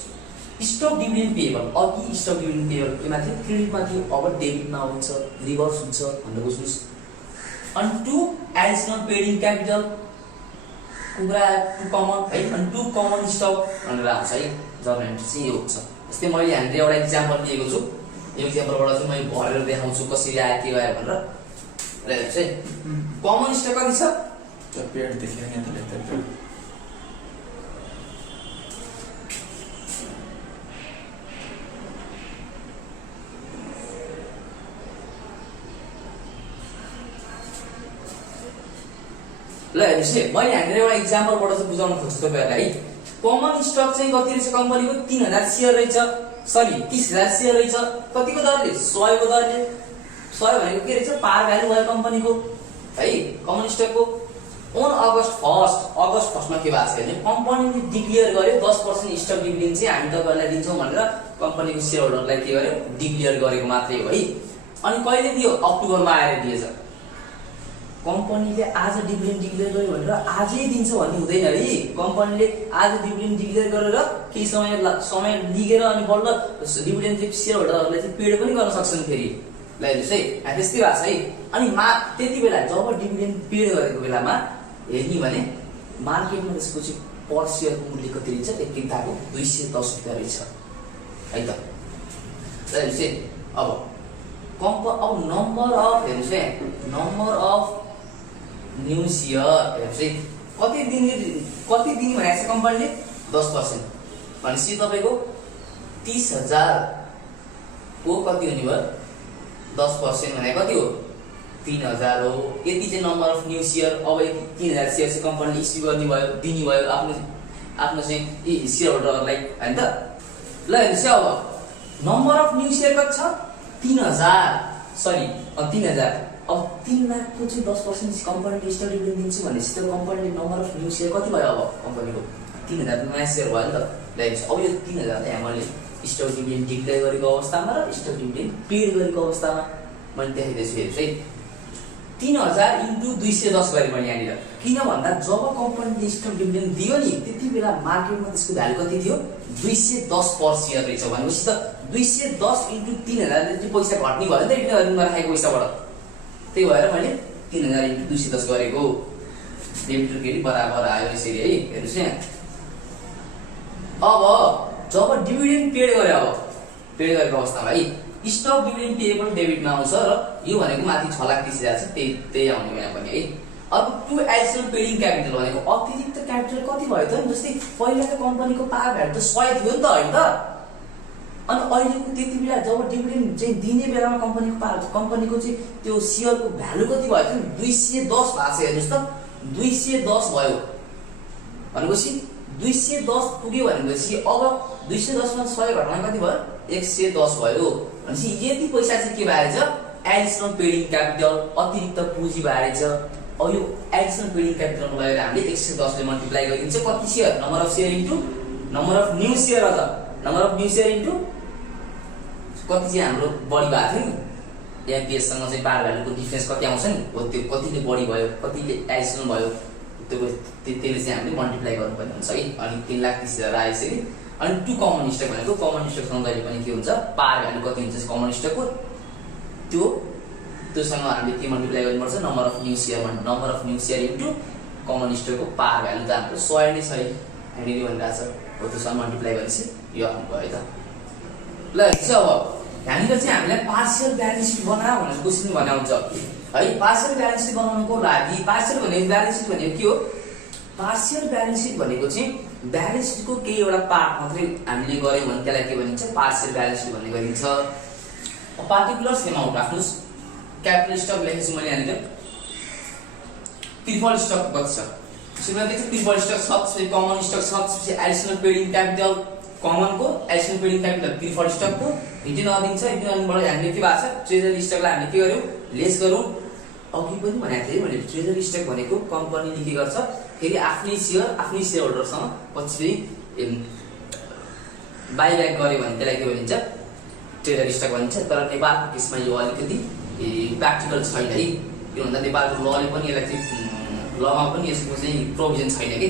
स्टक डिभिडेन्ड पेएबल, अघि स्टक डिभिडेन्ड पेएबल केमा थियो? क्रेडिटमा थियो, अब डेबिटमा आउँछ, रिभर्स हुन्छ भनेर बुझ्नुहोस्। अनि to additional paid in capital कुरा टु कमन है, अनि टु कमन स्टक भनेर आउँछ है, जर्नल एन्ट्री चाहिँ यो हुन्छ। जस्तै मैले हामीले एउटा इक्जाम्पल दिएको छु, यो इक्जाम्पलबाट चाहिँ मैले भरेर देखाउँछु कसरी आयो के आयो भनेर। हेर्नुहोस् है, कमन स्टक कति छ? पेड देखियो नि त लेख्दै। ल हेर्नुहोस् है, मैले हामीले एउटा इक्जाम्पलबाट चाहिँ बुझाउन खोज्छु तपाईँहरूलाई है। कमन स्टक चाहिँ कति रहेछ कम्पनीको? 3000 सेयर रहेछ, सरी 30,000 सेयर रहेछ, कतिको दरले? 100 को दरले। 100 भनेको के रहेछ? पार भ्यालु भयो कम्पनीको है, कमन स्टकको। अन अगस्त 1 मा के भएको छ भने कम्पनीले डिक्लेयर गर्यो 10% स्टक डिभिडेन्ड चाहिँ हामी तपाईँहरूलाई दिन्छौँ भनेर कम्पनीको सेयर होल्डरलाई के गर्यो? डिक्लेयर गरेको मात्रै हो है। अनि कहिले दियो? अक्टोबरमा आएर दिएछ। कम्पनीले आज डिभिडेन्ड डिक्लेयर गर्यो भनेर आजै दिन्छ भन्ने हुँदैन है। कम्पनीले आज डिभिडेन्ड डिक्लेयर गरेर केही समय लिएर अनि बल्ल डिभिडेन्ड चाहिँ सेयर होल्डरहरूले चाहिँ पेड पनि गर्न सक्छन् फेरि। ल हेर्नुहोस् है, त्यस्तै भएको छ है। अनि त्यति बेला जब डिभिडेन्ड पेड गरेको बेलामा हेर्ने भने मार्केटमा त्यसको चाहिँ पर सेयरको मूल्य कति रहेछ? एक किताको 210 रुपियाँ रहेछ है त। ल हेर्नुहोस् है, अब नम्बर अफ हेर्नुहोस् है, नम्बर अफ न्यू सेयर हेर्नुहोस् है, कति दिने भनेको छ कम्पनीले? 10%। भनेपछि तपाईँको 30,000 को कति हुने भयो? 10% भनेको कति हो? 3,000 हो। यति चाहिँ नम्बर अफ न्यू सेयर। अब 3,000 सेयर चाहिँ कम्पनीले इस्यु गर्ने भयो, दिने भयो आफ्नो चाहिँ सेयर होल्डरहरूलाई होइन त। ल हेर्नुहोस् है, अब नम्बर अफ न्यू सेयर कति छ? 3,000, सरी 3,000। अब 3 लाखको चाहिँ 10% कम्पनीले स्टक डिभिडेन्ड दिन्छु भनेपछि त कम्पनीले नम्बर अफ न्यू सेयर कति भयो? अब कम्पनीको 3,000 नयाँ सेयर भयो नि त। ल हेर्नुहोस्, अब यो 3,000 यहाँ मैले स्टक डिभिडेन्ड डिक्लेयर गरेको अवस्थामा र स्टक डिभिडेन्ड पेड गरेको अवस्थामा मैले देखाइदिन्छु। हेर्नुहोस् है, 3,000 × 210 गरेँ मैले यहाँनिर। किन भन्दा जब कम्पनीले स्टक डिभिडेन्ड दियो नि त्यति बेला मार्केटमा त्यसको भ्यालु कति थियो? 210 पर सेयर रहेछ। भनेपछि त 210 × 3,000 ले चाहिँ पैसा घट्ने भयो नि त रिटर्नमा राखेको पैसाबाट। त्यही भएर मैले 3,000 × 210 गरेको। डेबिट र क्रेडिट बराबर आयो यसरी है। हेर्नुस् यहाँ अब जब डिभिडेन्ड पेड गरे, अब पेड गरेको अवस्थामा है स्टक डिभिडेन्ड पेएबल डेबिटमा आउँछ र यो भनेको माथि 6,30,000 छ, त्यही आउने यहाँ पनि है। अब टु एडिसनल पेडिङ क्यापिटल भनेको अतिरिक्त क्यापिटल कति भयो त? जस्तै पहिला त कम्पनीको पावर भ्यालु त 100 थियो नि त हैन त, अनि अहिलेको त्यति बेला जब डिभिडेन्ड चाहिँ दिने बेलामा कम्पनीको चाहिँ त्यो शेयरको भ्यालु कति भयो त? 210 भएको छ। हेर्नुस् त 210 भयो भनेपछि 210 पुग्यो भनेपछि अब 210 मा 100 घटाउन कति भयो? 110 भयो। भनेपछि यति पैसा चाहिँ के भएछ? एडिसनल पेडिङ क्यापिटल, अतिरिक्त पुँजी भएछ। अब यो एडिसनल पेडिङ क्यापिटलमा लगेर हामीले 110 ले मल्टिप्लाई गरिन्छ कति share? Number of share into number of new share, अथवा number of new share into कति चाहिँ हाम्रो बढी भएको थियो नि एमपिएस सँग चाहिँ पावर भ्यालुको डिफरेन्स कति आउँछ नि, हो त्यो कतिले बढी भयो कतिले एडिसनल भयो, त्यसले चाहिँ हामीले मल्टिप्लाई गर्नुपर्ने हुन्छ है। अनि 3,30,000 आयो यसरी। अनि टु कमन स्टक भनेको कमन स्टकसँग जहिले पनि के हुन्छ? पावर भ्यालु कति हुन्छ कमन स्टकको, त्योसँग हामीले के मल्टिप्लाई गर्नुपर्छ? Number of new share into common स्टकको पावर भ्यालु त हाम्रो 100 नै छ है, हामीले भनिरहेको छ हो, त्योसँग मल्टिप्लाई गरेपछि यो आउनुभयो है त। ल अब यहाँनिर चाहिँ हामीलाई पार्शियल ब्यालेन्स सिट बनाऊ भनेर क्वेसन भने आउँछ है। पार्शियल ब्यालेन्स सिट बनाउनको लागि पार्शियल भनेको ब्यालेन्स सिट भनेको के हो? पार्शियल ब्यालेन्स सिट भनेको चाहिँ ब्यालेन्स सिटको केही एउटा पार्ट मात्रै हामीले गर्यौँ भने त्यसलाई के भनिन्छ? पार्शियल ब्यालेन्स सिट भन्ने गरिन्छ। पार्टिकुलर्स एमाउन्ट राख्नुस्, क्यापिटल स्टक लेखेछु मैले यहाँनिर, प्रिफर्ड स्टक कति छ? सुरुमा देख्छु प्रिफर्ड स्टक छ, त्यसपछि कमन स्टक छ, त्यसपछि एडिसनल पेडिङ क्यापिटल कमनको, एडिसनल पेडिङ क्यापिटल प्रिफर्ड स्टकको, रिटेन अर्निङ छ। रिटेन अर्निङबाट हामीले के भएको छ? ट्रेजरी स्टकलाई हामीले के गर्यौँ? लेस गरौँ। अघि पनि भनेको थिएँ मैले, ट्रेजरी स्टक भनेको कम्पनीले के गर्छ? फेरि आफ्नै सेयर होल्डरसँग पछि बाइब्याक गर्यो भने त्यसलाई के भनिन्छ? ट्रेजरी स्टक भनिन्छ। तर नेपालको केसमा यो अलिकति प्र्याक्टिकल छैन है, किनभन्दा नेपालको लले पनि यसलाई चाहिँ लमा पनि यसको चाहिँ प्रोभिजन छैन कि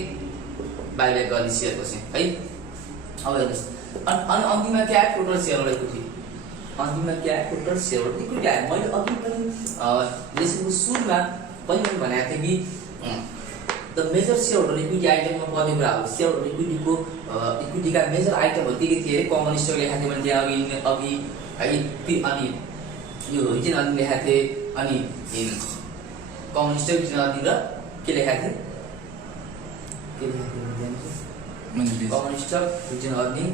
बाइब्याक गर्ने सेयरको चाहिँ है। अब हेर्नुहोस् अनि अन्तिममा क्या आयो? Total shareholder equity. अन्तिममा क्या आयो? टोटल सेयर होल्डर इक्विटी आयो। मैले अघि पनि लेसनको सुरुमा पनि भनेको थिएँ कि the major shareholder equity आइटममा पर्ने कुरा हो। सेयर होल्डर इक्विटीका मेजर आइटमहरू के थिए अरे? कमन स्टक लेखाएको थिएँ मैले त्यहाँ अघि है, अनि यो रिटेन अर्निङ लेखाएको थिएँ, अनि कमन स्टक रिटेन अर्निङ र के लेखाएको थिएँ? Common stock retain earning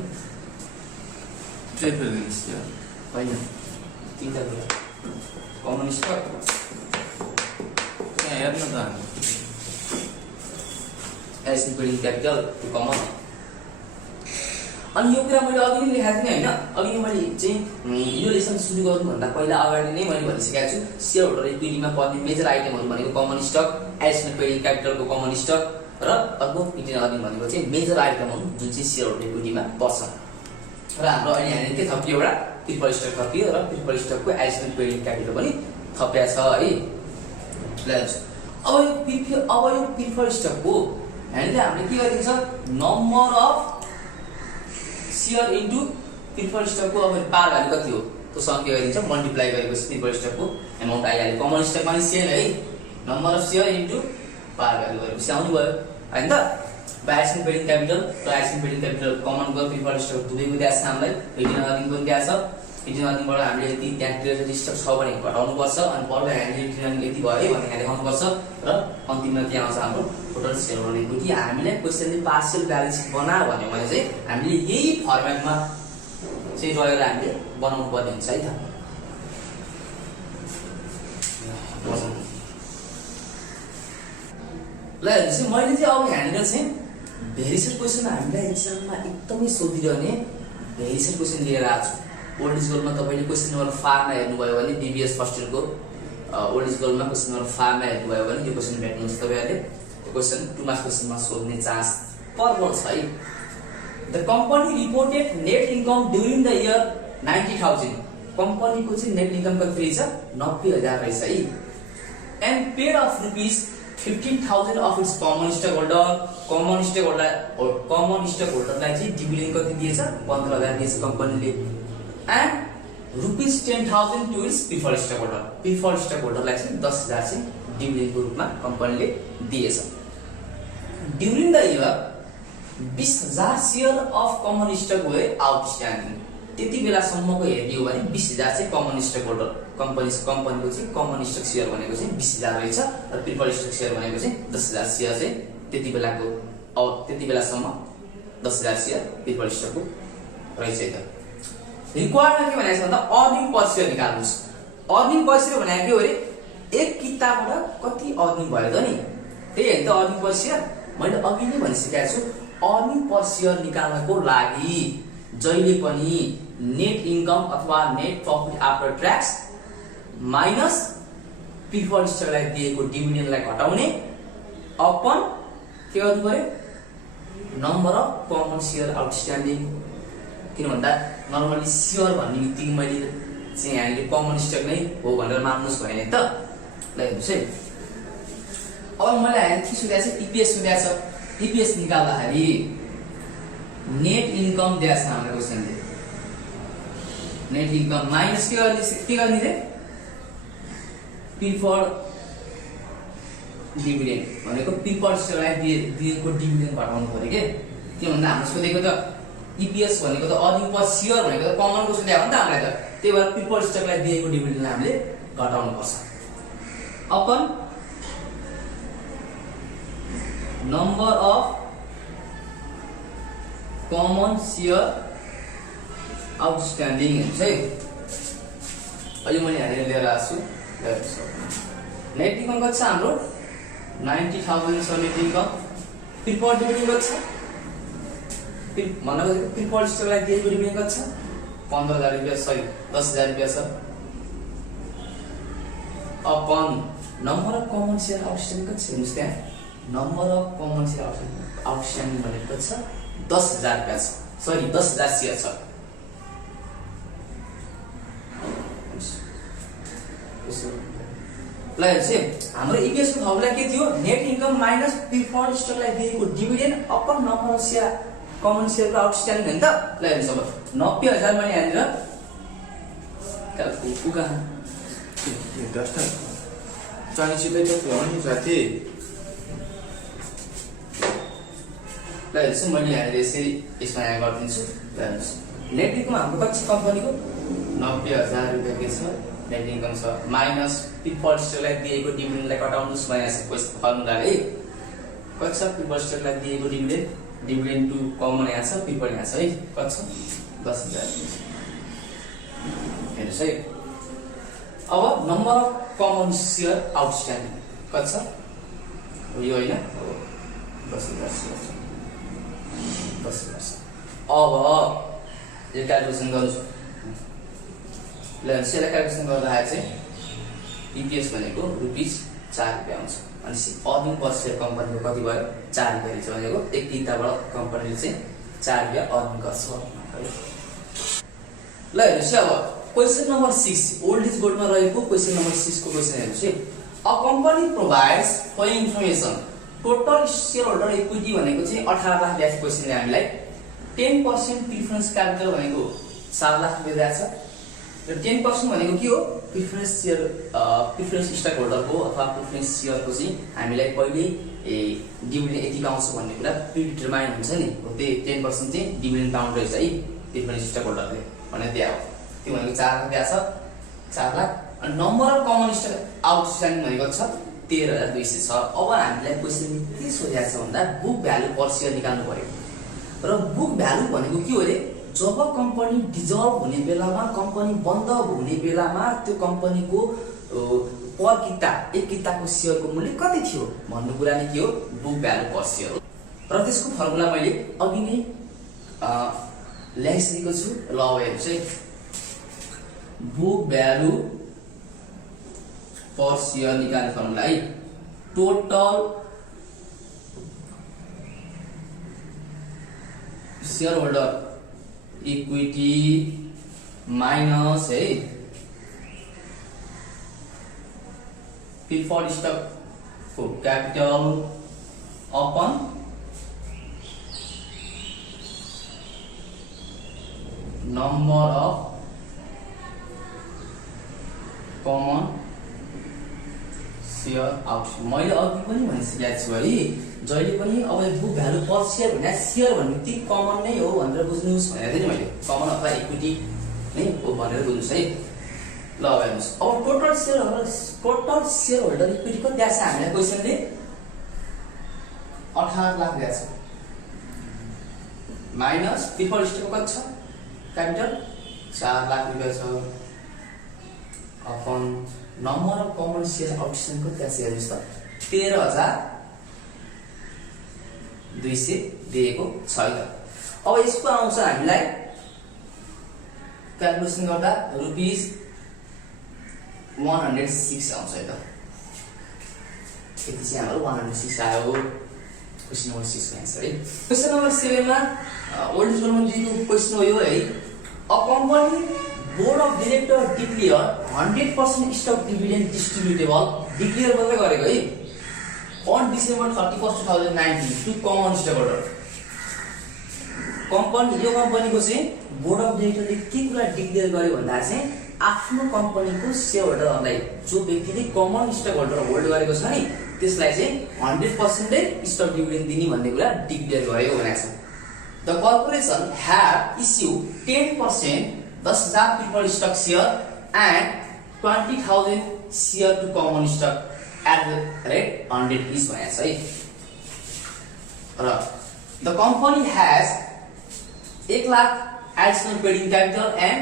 preference होइन, तिनवटा कुरा। कमन स्टक त्यहाँ हेर्न त हामी एडिसनल पेडिङ क्यापिटल कमन। अनि यो कुरा मैले अघि नै लेखाएको थिएँ होइन, अघि नै मैले चाहिँ यो लेसन सुरु गर्नुभन्दा पहिला अगाडि नै मैले भनिसकेको छु सेयर होल्डर इक्विटीमा पर्ने मेजर आइटमहरू भनेको कमन स्टक, एडिसनल पेडिङ क्यापिटलको कमन स्टक र अर्को रिटेन अर्निङ भनेको चाहिँ मेजर आइटम हुन् जुन चाहिँ सेयर होल्डर इक्विटीमा पर्छ। र हाम्रो अहिले यहाँनिर के थपियो? एउटा प्रिफर्ड स्टक थपियो र प्रिफर्ड स्टकको एडिसनल पेडिङ क्यापिटल पनि थपिया छ है। अब यो प्रिफर्ड स्टकको हामीले के गरिन्छ? Number of share into preferred स्टकको अब पावर भ्यालु कति हो त्योसँग के गरिन्छ? मल्टिप्लाई गरेपछि प्रिफर्ड स्टकको एमाउन्ट आइहाल्यो। कमन स्टकमा पनि सेम है, number of share into par value गरेपछि आउनु भयो होइन त। एडिसनल पेडिङ क्यापिटल र एडिसनल पेडिङ क्यापिटल कमनको प्रिफर्ड स्टक दुवैको दिएको छ हामीलाई, रिटेन अर्निङ पनि दिएको छ। रिटेन अर्निङबाट हामीले यति त्यहाँ ट्रेजरी स्टक छ भने घटाउनुपर्छ, अनि पर्दा हामीले रिटेन अर्निङ यति भयो भने यहाँ देखाउनुपर्छ, र अन्तिममा के आउँछ? हाम्रो टोटल सेयर होल्डर इक्विटी। हामीलाई क्वेसनले पार्शियल ब्यालेन्स सिट बना भन्यो भने चाहिँ हामीले यही फर्मेटमा चाहिँ रहेर हामीले बनाउनु पर्ने हुन्छ है त। ल हेर्नुहोस्, मैले चाहिँ अब यहाँनिर चाहिँ भेरिएसन क्वेसन हामीलाई एक्जाममा एकदमै सोधिरहने भेरिएसन क्वेसन लिएर आएको छु। ओल्ड इज गोल्डमा तपाईँले क्वेसन नम्बर 5 मा हेर्नुभयो भने डिबिएस फर्स्ट इयरको ओल्ड इज गोल्डमा क्वेसन नम्बर 5 मा हेर्नुभयो भने यो क्वेसन भेट्नुहुन्छ तपाईँहरूले। त्यो क्वेसन 2 मार्क्स क्वेसनमा सोध्ने चान्स प्रबल छ है। The company reported net income during the year 90,000। कम्पनीको चाहिँ नेट इन्कम कति रहेछ? 90,000 रहेछ है। And paid of rupees 15,000 of its common stockholder. Common stock होल्डरलाई चाहिँ डिभिडेन्ड कति दिएछ? 15,000 दिएछ कम्पनीले। And rupees 10,000 to its preferred stockholder. Preferred stock होल्डरलाई चाहिँ 10,000 चाहिँ डिभिडेन्डको रूपमा कम्पनीले दिएछ। During the year 20,000 share of common stock were outstanding. त्यति बेलासम्मको हेर्ने हो भने 20,000 चाहिँ कमन स्टक होल्डर कम्पनीको चाहिँ कमन स्टक सेयर भनेको चाहिँ 20,000 रहेछ र प्रिफर्ड स्टक सेयर भनेको चाहिँ 10,000 सेयर चाहिँ त्यति बेलासम्म 10,000 सेयर प्रिफर्ड स्टकको रहेछ त। रिक्वायर्डमा के भनेको छ भन्दा अर्निङ पर सेयर निकाल्नुस्। अर्निङ पर सेयर भनेको के हो रे, एक किताबाट कति अर्निङ भयो त नि, त्यही होइन त अर्निङ पर सेयर। मैले अघि नै भनिसकेको छु, अर्निङ पर सेयर निकाल्नको लागि जहिले पनि नेट इन्कम अथवा net profit after tax minus preferred स्टकलाई दिएको डिभिडेन्डलाई घटाउने अपन के गर्नु पर्यो, number of common share outstanding. किन भन्दा नर्मली सेयर भन्ने बित्तिकै मैले चाहिँ हामीले कमन स्टक नै हो भनेर मान्नुहोस् भने त। ल हेर्नुहोस् है, अब मैले यहाँ के सोधेको छ, इपिएस सोधेको छ। इपिएस निकाल्दाखेरि नेट इन्कम दिएको छ हाम्रो क्वेसनले। नेट इन्कम माइनस के गर्ने रे, प्रिफर्ड डिभिडेन्ड भनेको प्रिफर्ड स्टकलाई दिएको डिभिडेन्ड घटाउनु पर्यो के भन्दा हाम्रो सोधेको त इपिएस भनेको त अर्निङ पर सेयर भनेको त कमनको सोधेको हो नि त हामीलाई त। त्यही भएर प्रिफर्ड स्टकलाई दिएको डिभिडेन्डलाई हामीले घटाउनु पर्छ। Upon number of common share outstanding हुन्छ है। अहिले मैले यहाँनिर लिएर आएको छु। नेट इन्कम कति छ हाम्रो 90,000 छ नेट इन्कम। प्रिफर्ड डिभिडेन्ड कति छ भन्दा प्रिफर्ड स्टकलाई दिएको डिभिडेन्ड कति छ 15,000 रुपियाँ, सरी 10,000 रुपियाँ छ। Upon number of common share outstanding कति छ हेर्नुहोस्, त्यहाँ number of common share outstanding भनेको कति छ 10,000 रुपियाँ छ, सरी 10,000 सेयर छ। ल हेर्नुहोस् हाम्रो इपिएसको फर्मुला के थियो, नेट इन्कम माइनस प्रिफर्ड स्टकलाई दिएको dividend upon number of share common सेयरको आउटस्ट्यान्डिङ हो नि त। ल हेर्नुहोस् अब 90,000 मैले यहाँनिर चालीसितै त थियो नि साथी। ल हेर्नुहोस् मैले यहाँनिर यसरी यसमा यहाँ गरिदिन्छु। ल हेर्नुहोस् नेट इन्कम हाम्रो कति छ कम्पनीको 90,000 रुपियाँ के छ नेट इन्कम छ, माइनस प्रिफर्ड स्टकलाई दिएको डिभिडेन्डलाई घटाउनुस् भनेको छ फर्मुलाले। कति छ प्रिफर्ड स्टकलाई दिएको डिभिडेन्ड टु कमन यहाँ छ, प्रिफर्ड यहाँ छ है, कति छ 10,000। हेर्नुहोस् है, अब number of common share outstanding कति छ यो होइन 10,000 सेयर छ, 10,000 छ। अब यो क्यालकुलेसन गर्छु। ल यसलाई क्यालकुलेसन गर्दाखेरि चाहिँ इपिएस भनेको ₹4 आउँछ। अनि अर्निङ पर सेयर कम्पनीको कति भयो 4 रुपियाँ रहेछ भनेको एक किताबाट कम्पनीले चाहिँ 4 रुपियाँ अर्निङ गर्छ। ल हेर्नुहोस् अब क्वेसन नम्बर 6 ओल्ड इज गोल्डमा रहेको क्वेसन नम्बर 6 को क्वेसन हेर्नुहोस् है। A company provides for information total shareholder equity भनेको चाहिँ 18 लाख दिएको क्वेसनले हामीलाई 10% प्रिफरेन्स क्यापिटल भनेको 7 लाख रुपियाँ दिएको छ र 10% भनेको के हो प्रिफरेन्स स्टक होल्डरको अथवा प्रिफरेन्स सेयरको चाहिँ हामीलाई पहिले डिभिडेन्ड यति आउँछ भन्ने कुरा प्रिडिटरमाइन हुन्छ नि हो, त्यही 10% चाहिँ डिभिडेन्ड पाउन्ड रहेछ है प्रिफरेन्स स्टक होल्डरले भने त्यहाँ हो। त्यो भनेको 4 लाख दिएको छ 4 लाख। अनि number of common stock outstanding भनेको छ 13,200 छ। अब हामीलाई क्वेसनले के सोधेको छ भन्दा बुक भ्यालु पर सेयर निकाल्नु पर्यो र बुक भ्यालु भनेको के हो रे, जब कम्पनी डिजल्भ हुने बेलामा कम्पनी बन्द हुने बेलामा त्यो कम्पनीको पर किता एक किताको सेयरको मूल्य कति थियो भन्ने कुरा नै के हो बुक भ्यालु पर सेयर हो। र त्यसको फर्मुला मैले अघि नै ल्याइसकेको छु। ल अब हेर्नुहोस् है, बुक भ्यालु पर सेयर निकाल्ने फर्मुला है total share holder equity minus है प्रिफर्ड स्टक को capital upon number of common share outstanding. मैले अघि पनि भनिसकेको छु है जहिले पनि अब बुक भ्यालु पर सेयर भने सेयर भन्ने बित्तिकै कमन नै हो भनेर बुझ्नुहोस् भनेको थिएँ नि मैले कमन अथवा इक्विटी नै हो भनेर बुझ्नुहोस् है ल अब हेर्नुहोस् अब टोटल सेयर होल्डर इक्विटी कति आछ हामीलाई क्वेसनले 18 लाख दिएको छ माइनस प्रिफर्ड स्टक कति छ क्यापिटल 4 लाख रुपैयाँ छ upon number of common share outstanding कति आछ हेर्नुहोस् त 13,200 दिएको छैन अब यसको आउँछ हामीलाई क्याल्कुलेसन गर्दा रुपीस 106 आउँछ है त यति चाहिँ हाम्रो 106 आयो क्वेशन नम्बर 6 को आन्सर है क्वेशन नम्बर 7 मा ओल्ड स्कुलमा दिएको क्वेशन हो यो है a company board of director declare 100% stock dividend distributable declare मात्रै गरेको है on December 31st 2019 to common stockholder यो कम्पनीको चाहिँ बोर्ड अफ डाइरेक्टरले के कुरा डिक्लेयर गर्यो भन्दा चाहिँ आफ्नो कम्पनीको शेयर होल्डरहरूलाई जो व्यक्तिले कमन स्टक होल्डर होल्ड गरेको छ नि त्यसलाई चाहिँ 100% स्टक डिभिडेन्ड दिने भन्ने कुरा डिक्लेयर गर्यो भनेको छ the corporation had issue 10% 10,000 preferred stock share and 20,000 share to common stock at the rate 100 is भनेको छ है र the company has 1 lakh additional paid in capital and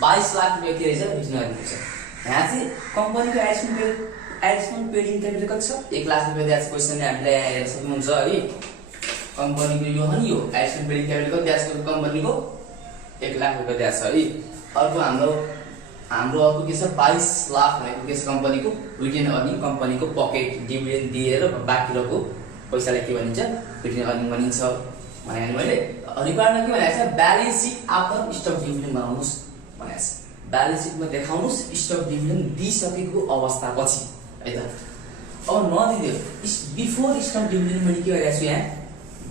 22 lakh रुपैयाँ के रहेछ रिटर्न गरेको छ यहाँ चाहिँ कम्पनीको एडिसनल पेड इन क्यापिटल कति छ 1 लाख रुपैयाँ दिएको छ क्वेशनले हामीलाई हेर्न सक्नुहुन्छ है कम्पनीको यो हो नि यो एडिसनल पेड इन क्यापिटल कति दिएको छ कम्पनीको 1 लाख रुपैयाँ दिएको छ है अर्को हाम्रो अर्को के छ 22 लाख भनेको के छ कम्पनीको रिटेन अर्निङ कम्पनीको पकेट डिभिडेन्ड दिएर बाँकी रहेको पैसालाई के भनिन्छ रिटेन अर्निङ भनिन्छ भने मैले रिक्वायरमेन्ट के भनेको छ balance sheet after stock dividend बनाउनुस् भनेको छ ब्यालेन्स सिटमा देखाउनुस् स्टक डिभिडेन्ड दिइसकेको अवस्थापछि है त अब नदिदियो बिफोर स्टक डिभिडेन्ड मैले के गरेको छु यहाँ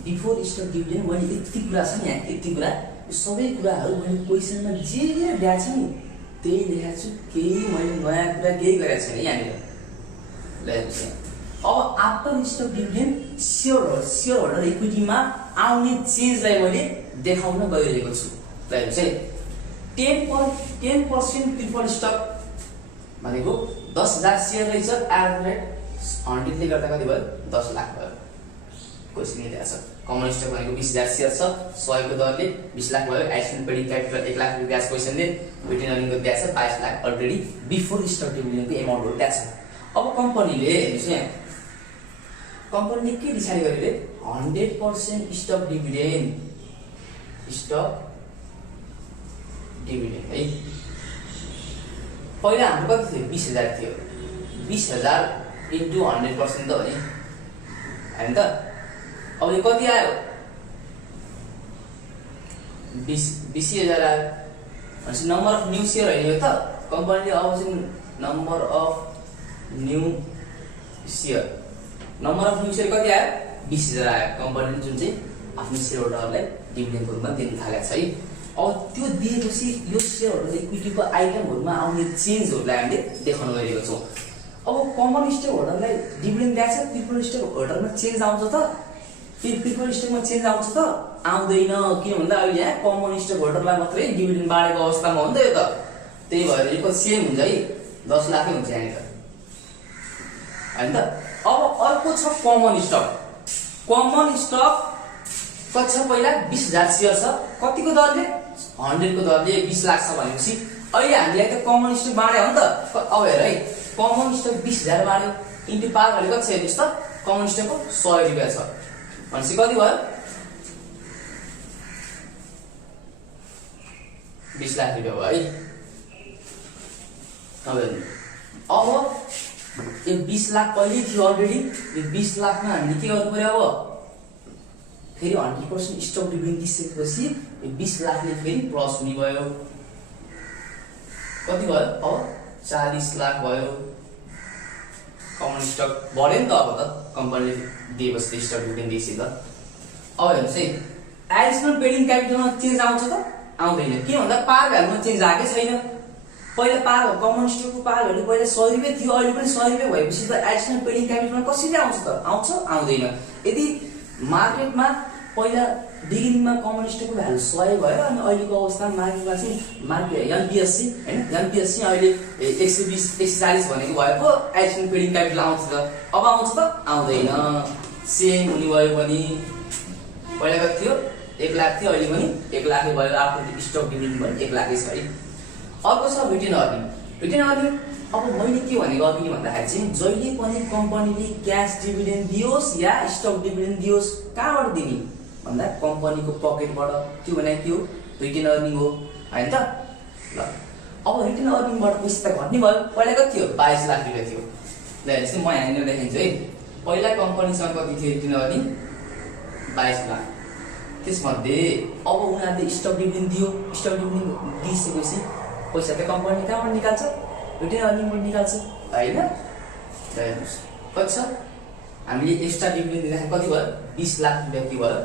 बिफोर स्टक डिभिडेन्ड मैले यति कुरा छ नि यहाँ यति कुरा यो सबै कुराहरू मैले क्वेशनमा जे दिएको छ नि त्यही लेखेको छु केही मैले नयाँ कुरा केही गरेको छैन यहाँनिर लेखेको अब after stock dividend shareholder इक्विटीमा आउने चेन्जलाई मैले देखाउन गइरहेको छु लेखेको चाहिँ 10% प्रिफर्ड स्टक भनेको 10,000 शेयर रहेछ एभरेज 100 ले गर्दा कति भयो 10 लाख भयो क्वेशन यही छ कमन स्टक भनेको 20,000 शेयर छ 100 को दरले 20 लाख भयो additional paid in capital 1 lakh रुपैयाँ क्वेशनले रिटेन अर्निङको दिएको छ 22 लाख अलरेडी बिफोर स्टक डिभिडेन्डको एमाउन्ट हो दिएको छ अब कम्पनीले हेर्नुस् यहाँ कम्पनीले के डिसाइड गरेले 100% स्टक डिभिडेन्ड है पहिला हाम्रो कति थियो 20,000 थियो 20,000 इन्टु 100% त हो नि हैन त अब यो कति आयो 20,000 आयो भनेपछि नम्बर अफ न्यू शेयर हैन यो त कम्पनीले अब चाहिँ नम्बर अफ न्यू शेयर कति आयो 20,000 आयो कम्पनीले जुन चाहिँ आफ्नो शेयर होल्डरहरूलाई डिभिडेन्डको रूपमा दिन थालेको छ है अब त्यो दिएपछि यो शेयर होल्डर इक्विटीको आइटमहरुमा आउने चेन्जहरुलाई हामीले देखाउन गइरहेको छौं अब कमन स्टक होल्डरलाई डिभिडेन्ड दिएको छ प्रिफर्ड स्टक होल्डरमा चेन्ज आउँछ त प्रिफर्ड स्टकमा चेन्ज आउँछ त आउँदैन किन भन्दा अहिले यहाँ कमन स्टक होल्डरलाई मात्रै डिभिडेन्ड बाडेको अवस्थामा हो नि त यो त त्यही भएर यो सेम हुन्छ है 10 लाखै हुन्छ यहाँ त हैन त अब अर्को छ कमन स्टक कति छ पहिला 20,000 शेयर छ कतिको दरले 100 को दरले 20 लाख छ भनेपछि अहिले हामीले त कमन स्टक बाड्यो हो नि त अब हेर है कमन स्टक 20,000 बाड्यो इन्टु 5 भनेको कति छ हेर्नुस् त कमन स्टकको 100 रुपैयाँ छ भनेपछि कति भयो 20 लाख रुपैयाँ भयो है अब यो 20 लाख पहिले थियो अलरेडी यो 20 लाखमा हामीले के गर्नु पर्यो अब फेरि 100% स्टक डिभिडेन्ड दिइसकेपछि यो 20 लाखले फेरि प्लस हुने भयो कति भयो अब 40 लाख भयो कमन स्टक बढ्यो नि त अब त कम्पनीले दिएपछि स्टक डिभिडेन्ड दिएपछि त अब हेर्नुस् है एडिसनल पेड इन क्यापिटलमा चेन्ज आउँछ त आउँदैन के भन्दा पार भ्यालुमा चेन्ज आएकै छैन पहिला पाल कमन स्टकको पालहरू पहिला 100 रुपैयाँ थियो, अहिले पनि 100 रुपैयाँ भएपछि त एडिसनल पेडिङ क्यापिटलमा कसरी आउँछ त? आउँछ आउँदैन? यदि मार्केटमा पहिला बिगिनिङमा कमन स्टकको भ्यालु 100 भयो अनि अहिलेको अवस्थामा मार्केटमा चाहिँ एमपिएससी हैन, एमपिएससी अहिले 120 140 भनेको भएको एडिसनल पेडिङ क्यापिटल आउँछ त? अब आउँछ त? आउँदैन। सेम हुने भयो भने पहिला कति थियो? 1 लाख थियो, अहिले पनि 1 लाखै भयो। आफ्नो स्टक डिभिडेन्ड पनि 1 लाखै छ है। अर्को छ रिटेन अर्निङ। रिटेन अर्निङ अब मैले के भनेको अघि भन्दाखेरि चाहिँ जहिले पनि कम्पनीले क्यास डिभिडेन्ड दियोस् या स्टक डिभिडेन्ड दियोस्, कहाँबाट दिने भन्दा कम्पनीको पकेटबाट। त्यो भने के हो? रिटेन अर्निङ हो हैन त? ल अब रिटेन अर्निङबाट पैसा त घट्ने भयो। पहिला कति थियो? 22 लाख रुपैयाँ थियो। ल यसो म यहाँनिर देखाइदिन्छु है। पहिला कम्पनीसँग कति थियो रिटेन अर्निङ? 22 लाख। त्यसमध्ये अब उनीहरूले स्टक डिभिडेन्ड दियो, स्टक डिभिडेन्ड दिइसकेपछि पैसा त कम्पनीले कहाँबाट निकाल्छ? रिटेन अर्निङबाट निकाल्छ हैन? ल हेर्नुहोस् कति छ? हामीले एक्स्ट्रा डिभिडेन्ड दिँदाखेरि कति भयो? 20 लाख रुपैयाँ के भयो?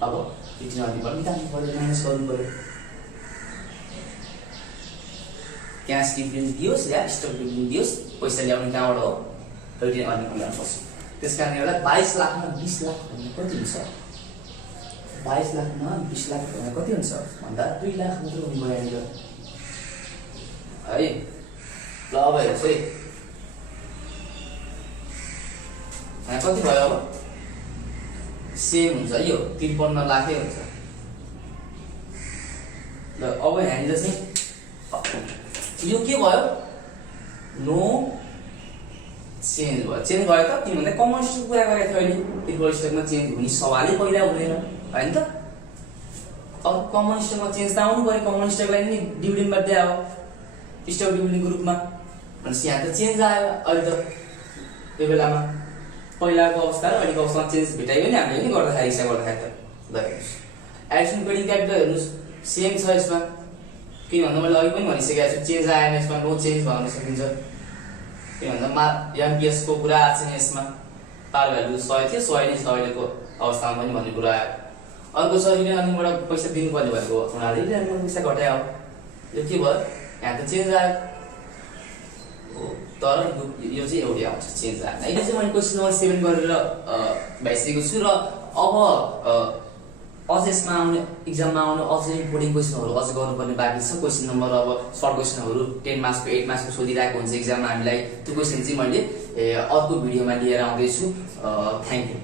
अब रिटेन अर्निङबाट निकाल्नु पर्यो, माइनस गर्नु पर्यो। क्यास डिभिडेन्ड दियोस् या स्टक डिभिडेन्ड दियोस्, पैसा ल्याउने कहाँबाट हो? रिटेन अर्निङ ल्याउनुपर्छ। त्यसकारण एउटा 22 लाखमा 20 लाख भन्दा कति हुन्छ? 22 लाखमा 20 लाख भन्दा कति हुन्छ भन्दा 2 लाख मात्र हुने भयो यहाँनिर है। ल अब हेर्नुहोस् है, यहाँ कति भयो? अब सेम हुन्छ यो 53 लाखै हुन्छ। ल अब यहाँनिर चाहिँ यो के भयो? नो चेन्ज भयो। चेन्ज भयो त? किन भन्दा कमन स्टक कुरा गरेको थियो अहिले, प्रिफर्ड स्टकमा चेन्ज हुने सवालै पहिला हुँदैन हैन त? अब कमन स्टकमा चेन्ज त आउनु पर्यो। कमन स्टकलाई नि डिभिडेन्डमा दिया हो स्टक डिभिडेन्डको रूपमा, भनेपछि यहाँ त चेन्ज आयो। अहिले त त्यो बेलामा पहिलाको अवस्था र अहिलेको अवस्थामा चेन्ज भेटाइ पनि हामीले नि गर्दाखेरि हिसाब गर्दाखेरि त। ल हेर्नुहोस् एडिसनल पेडिङ क्यापिटल हेर्नुहोस् सेम छ यसमा। के भन्दा मैले अघि पनि भनिसकेको छु, चेन्ज आएन यसमा, नो चेन्ज भन्न सकिन्छ। के भन्दा एमपिएस को कुरा आएको छैन यसमा। पार भ्यालु 100 थियो, 100 नै छ अहिलेको अवस्थामा पनि भन्ने कुरा आयो। अर्को छ रिटेन अर्निङबाट पैसा दिनुपर्ने भएको उनीहरूले रिटेन अर्निङबाट पैसा घटायो। यो के भयो? यहाँ त चेन्ज आयो तर यो चाहिँ एउटै आउँछ, चेन्ज आएन। अहिले चाहिँ मैले क्वेसन नम्बर 7 गरेर भइसकेको छु र अब अझ यसमा आउने इक्जाममा आउने अझै इम्पोर्टेन्ट क्वेसनहरू अझ गर्नुपर्ने बाँकी छ। क्वेसन नम्बर अब सर्ट क्वेसनहरू 10 मार्क्सको 8 मार्क्सको सोधिरहेको हुन्छ इक्जाममा हामीलाई। त्यो क्वेसन चाहिँ मैले अर्को भिडियोमा लिएर आउँदैछु। Thank you.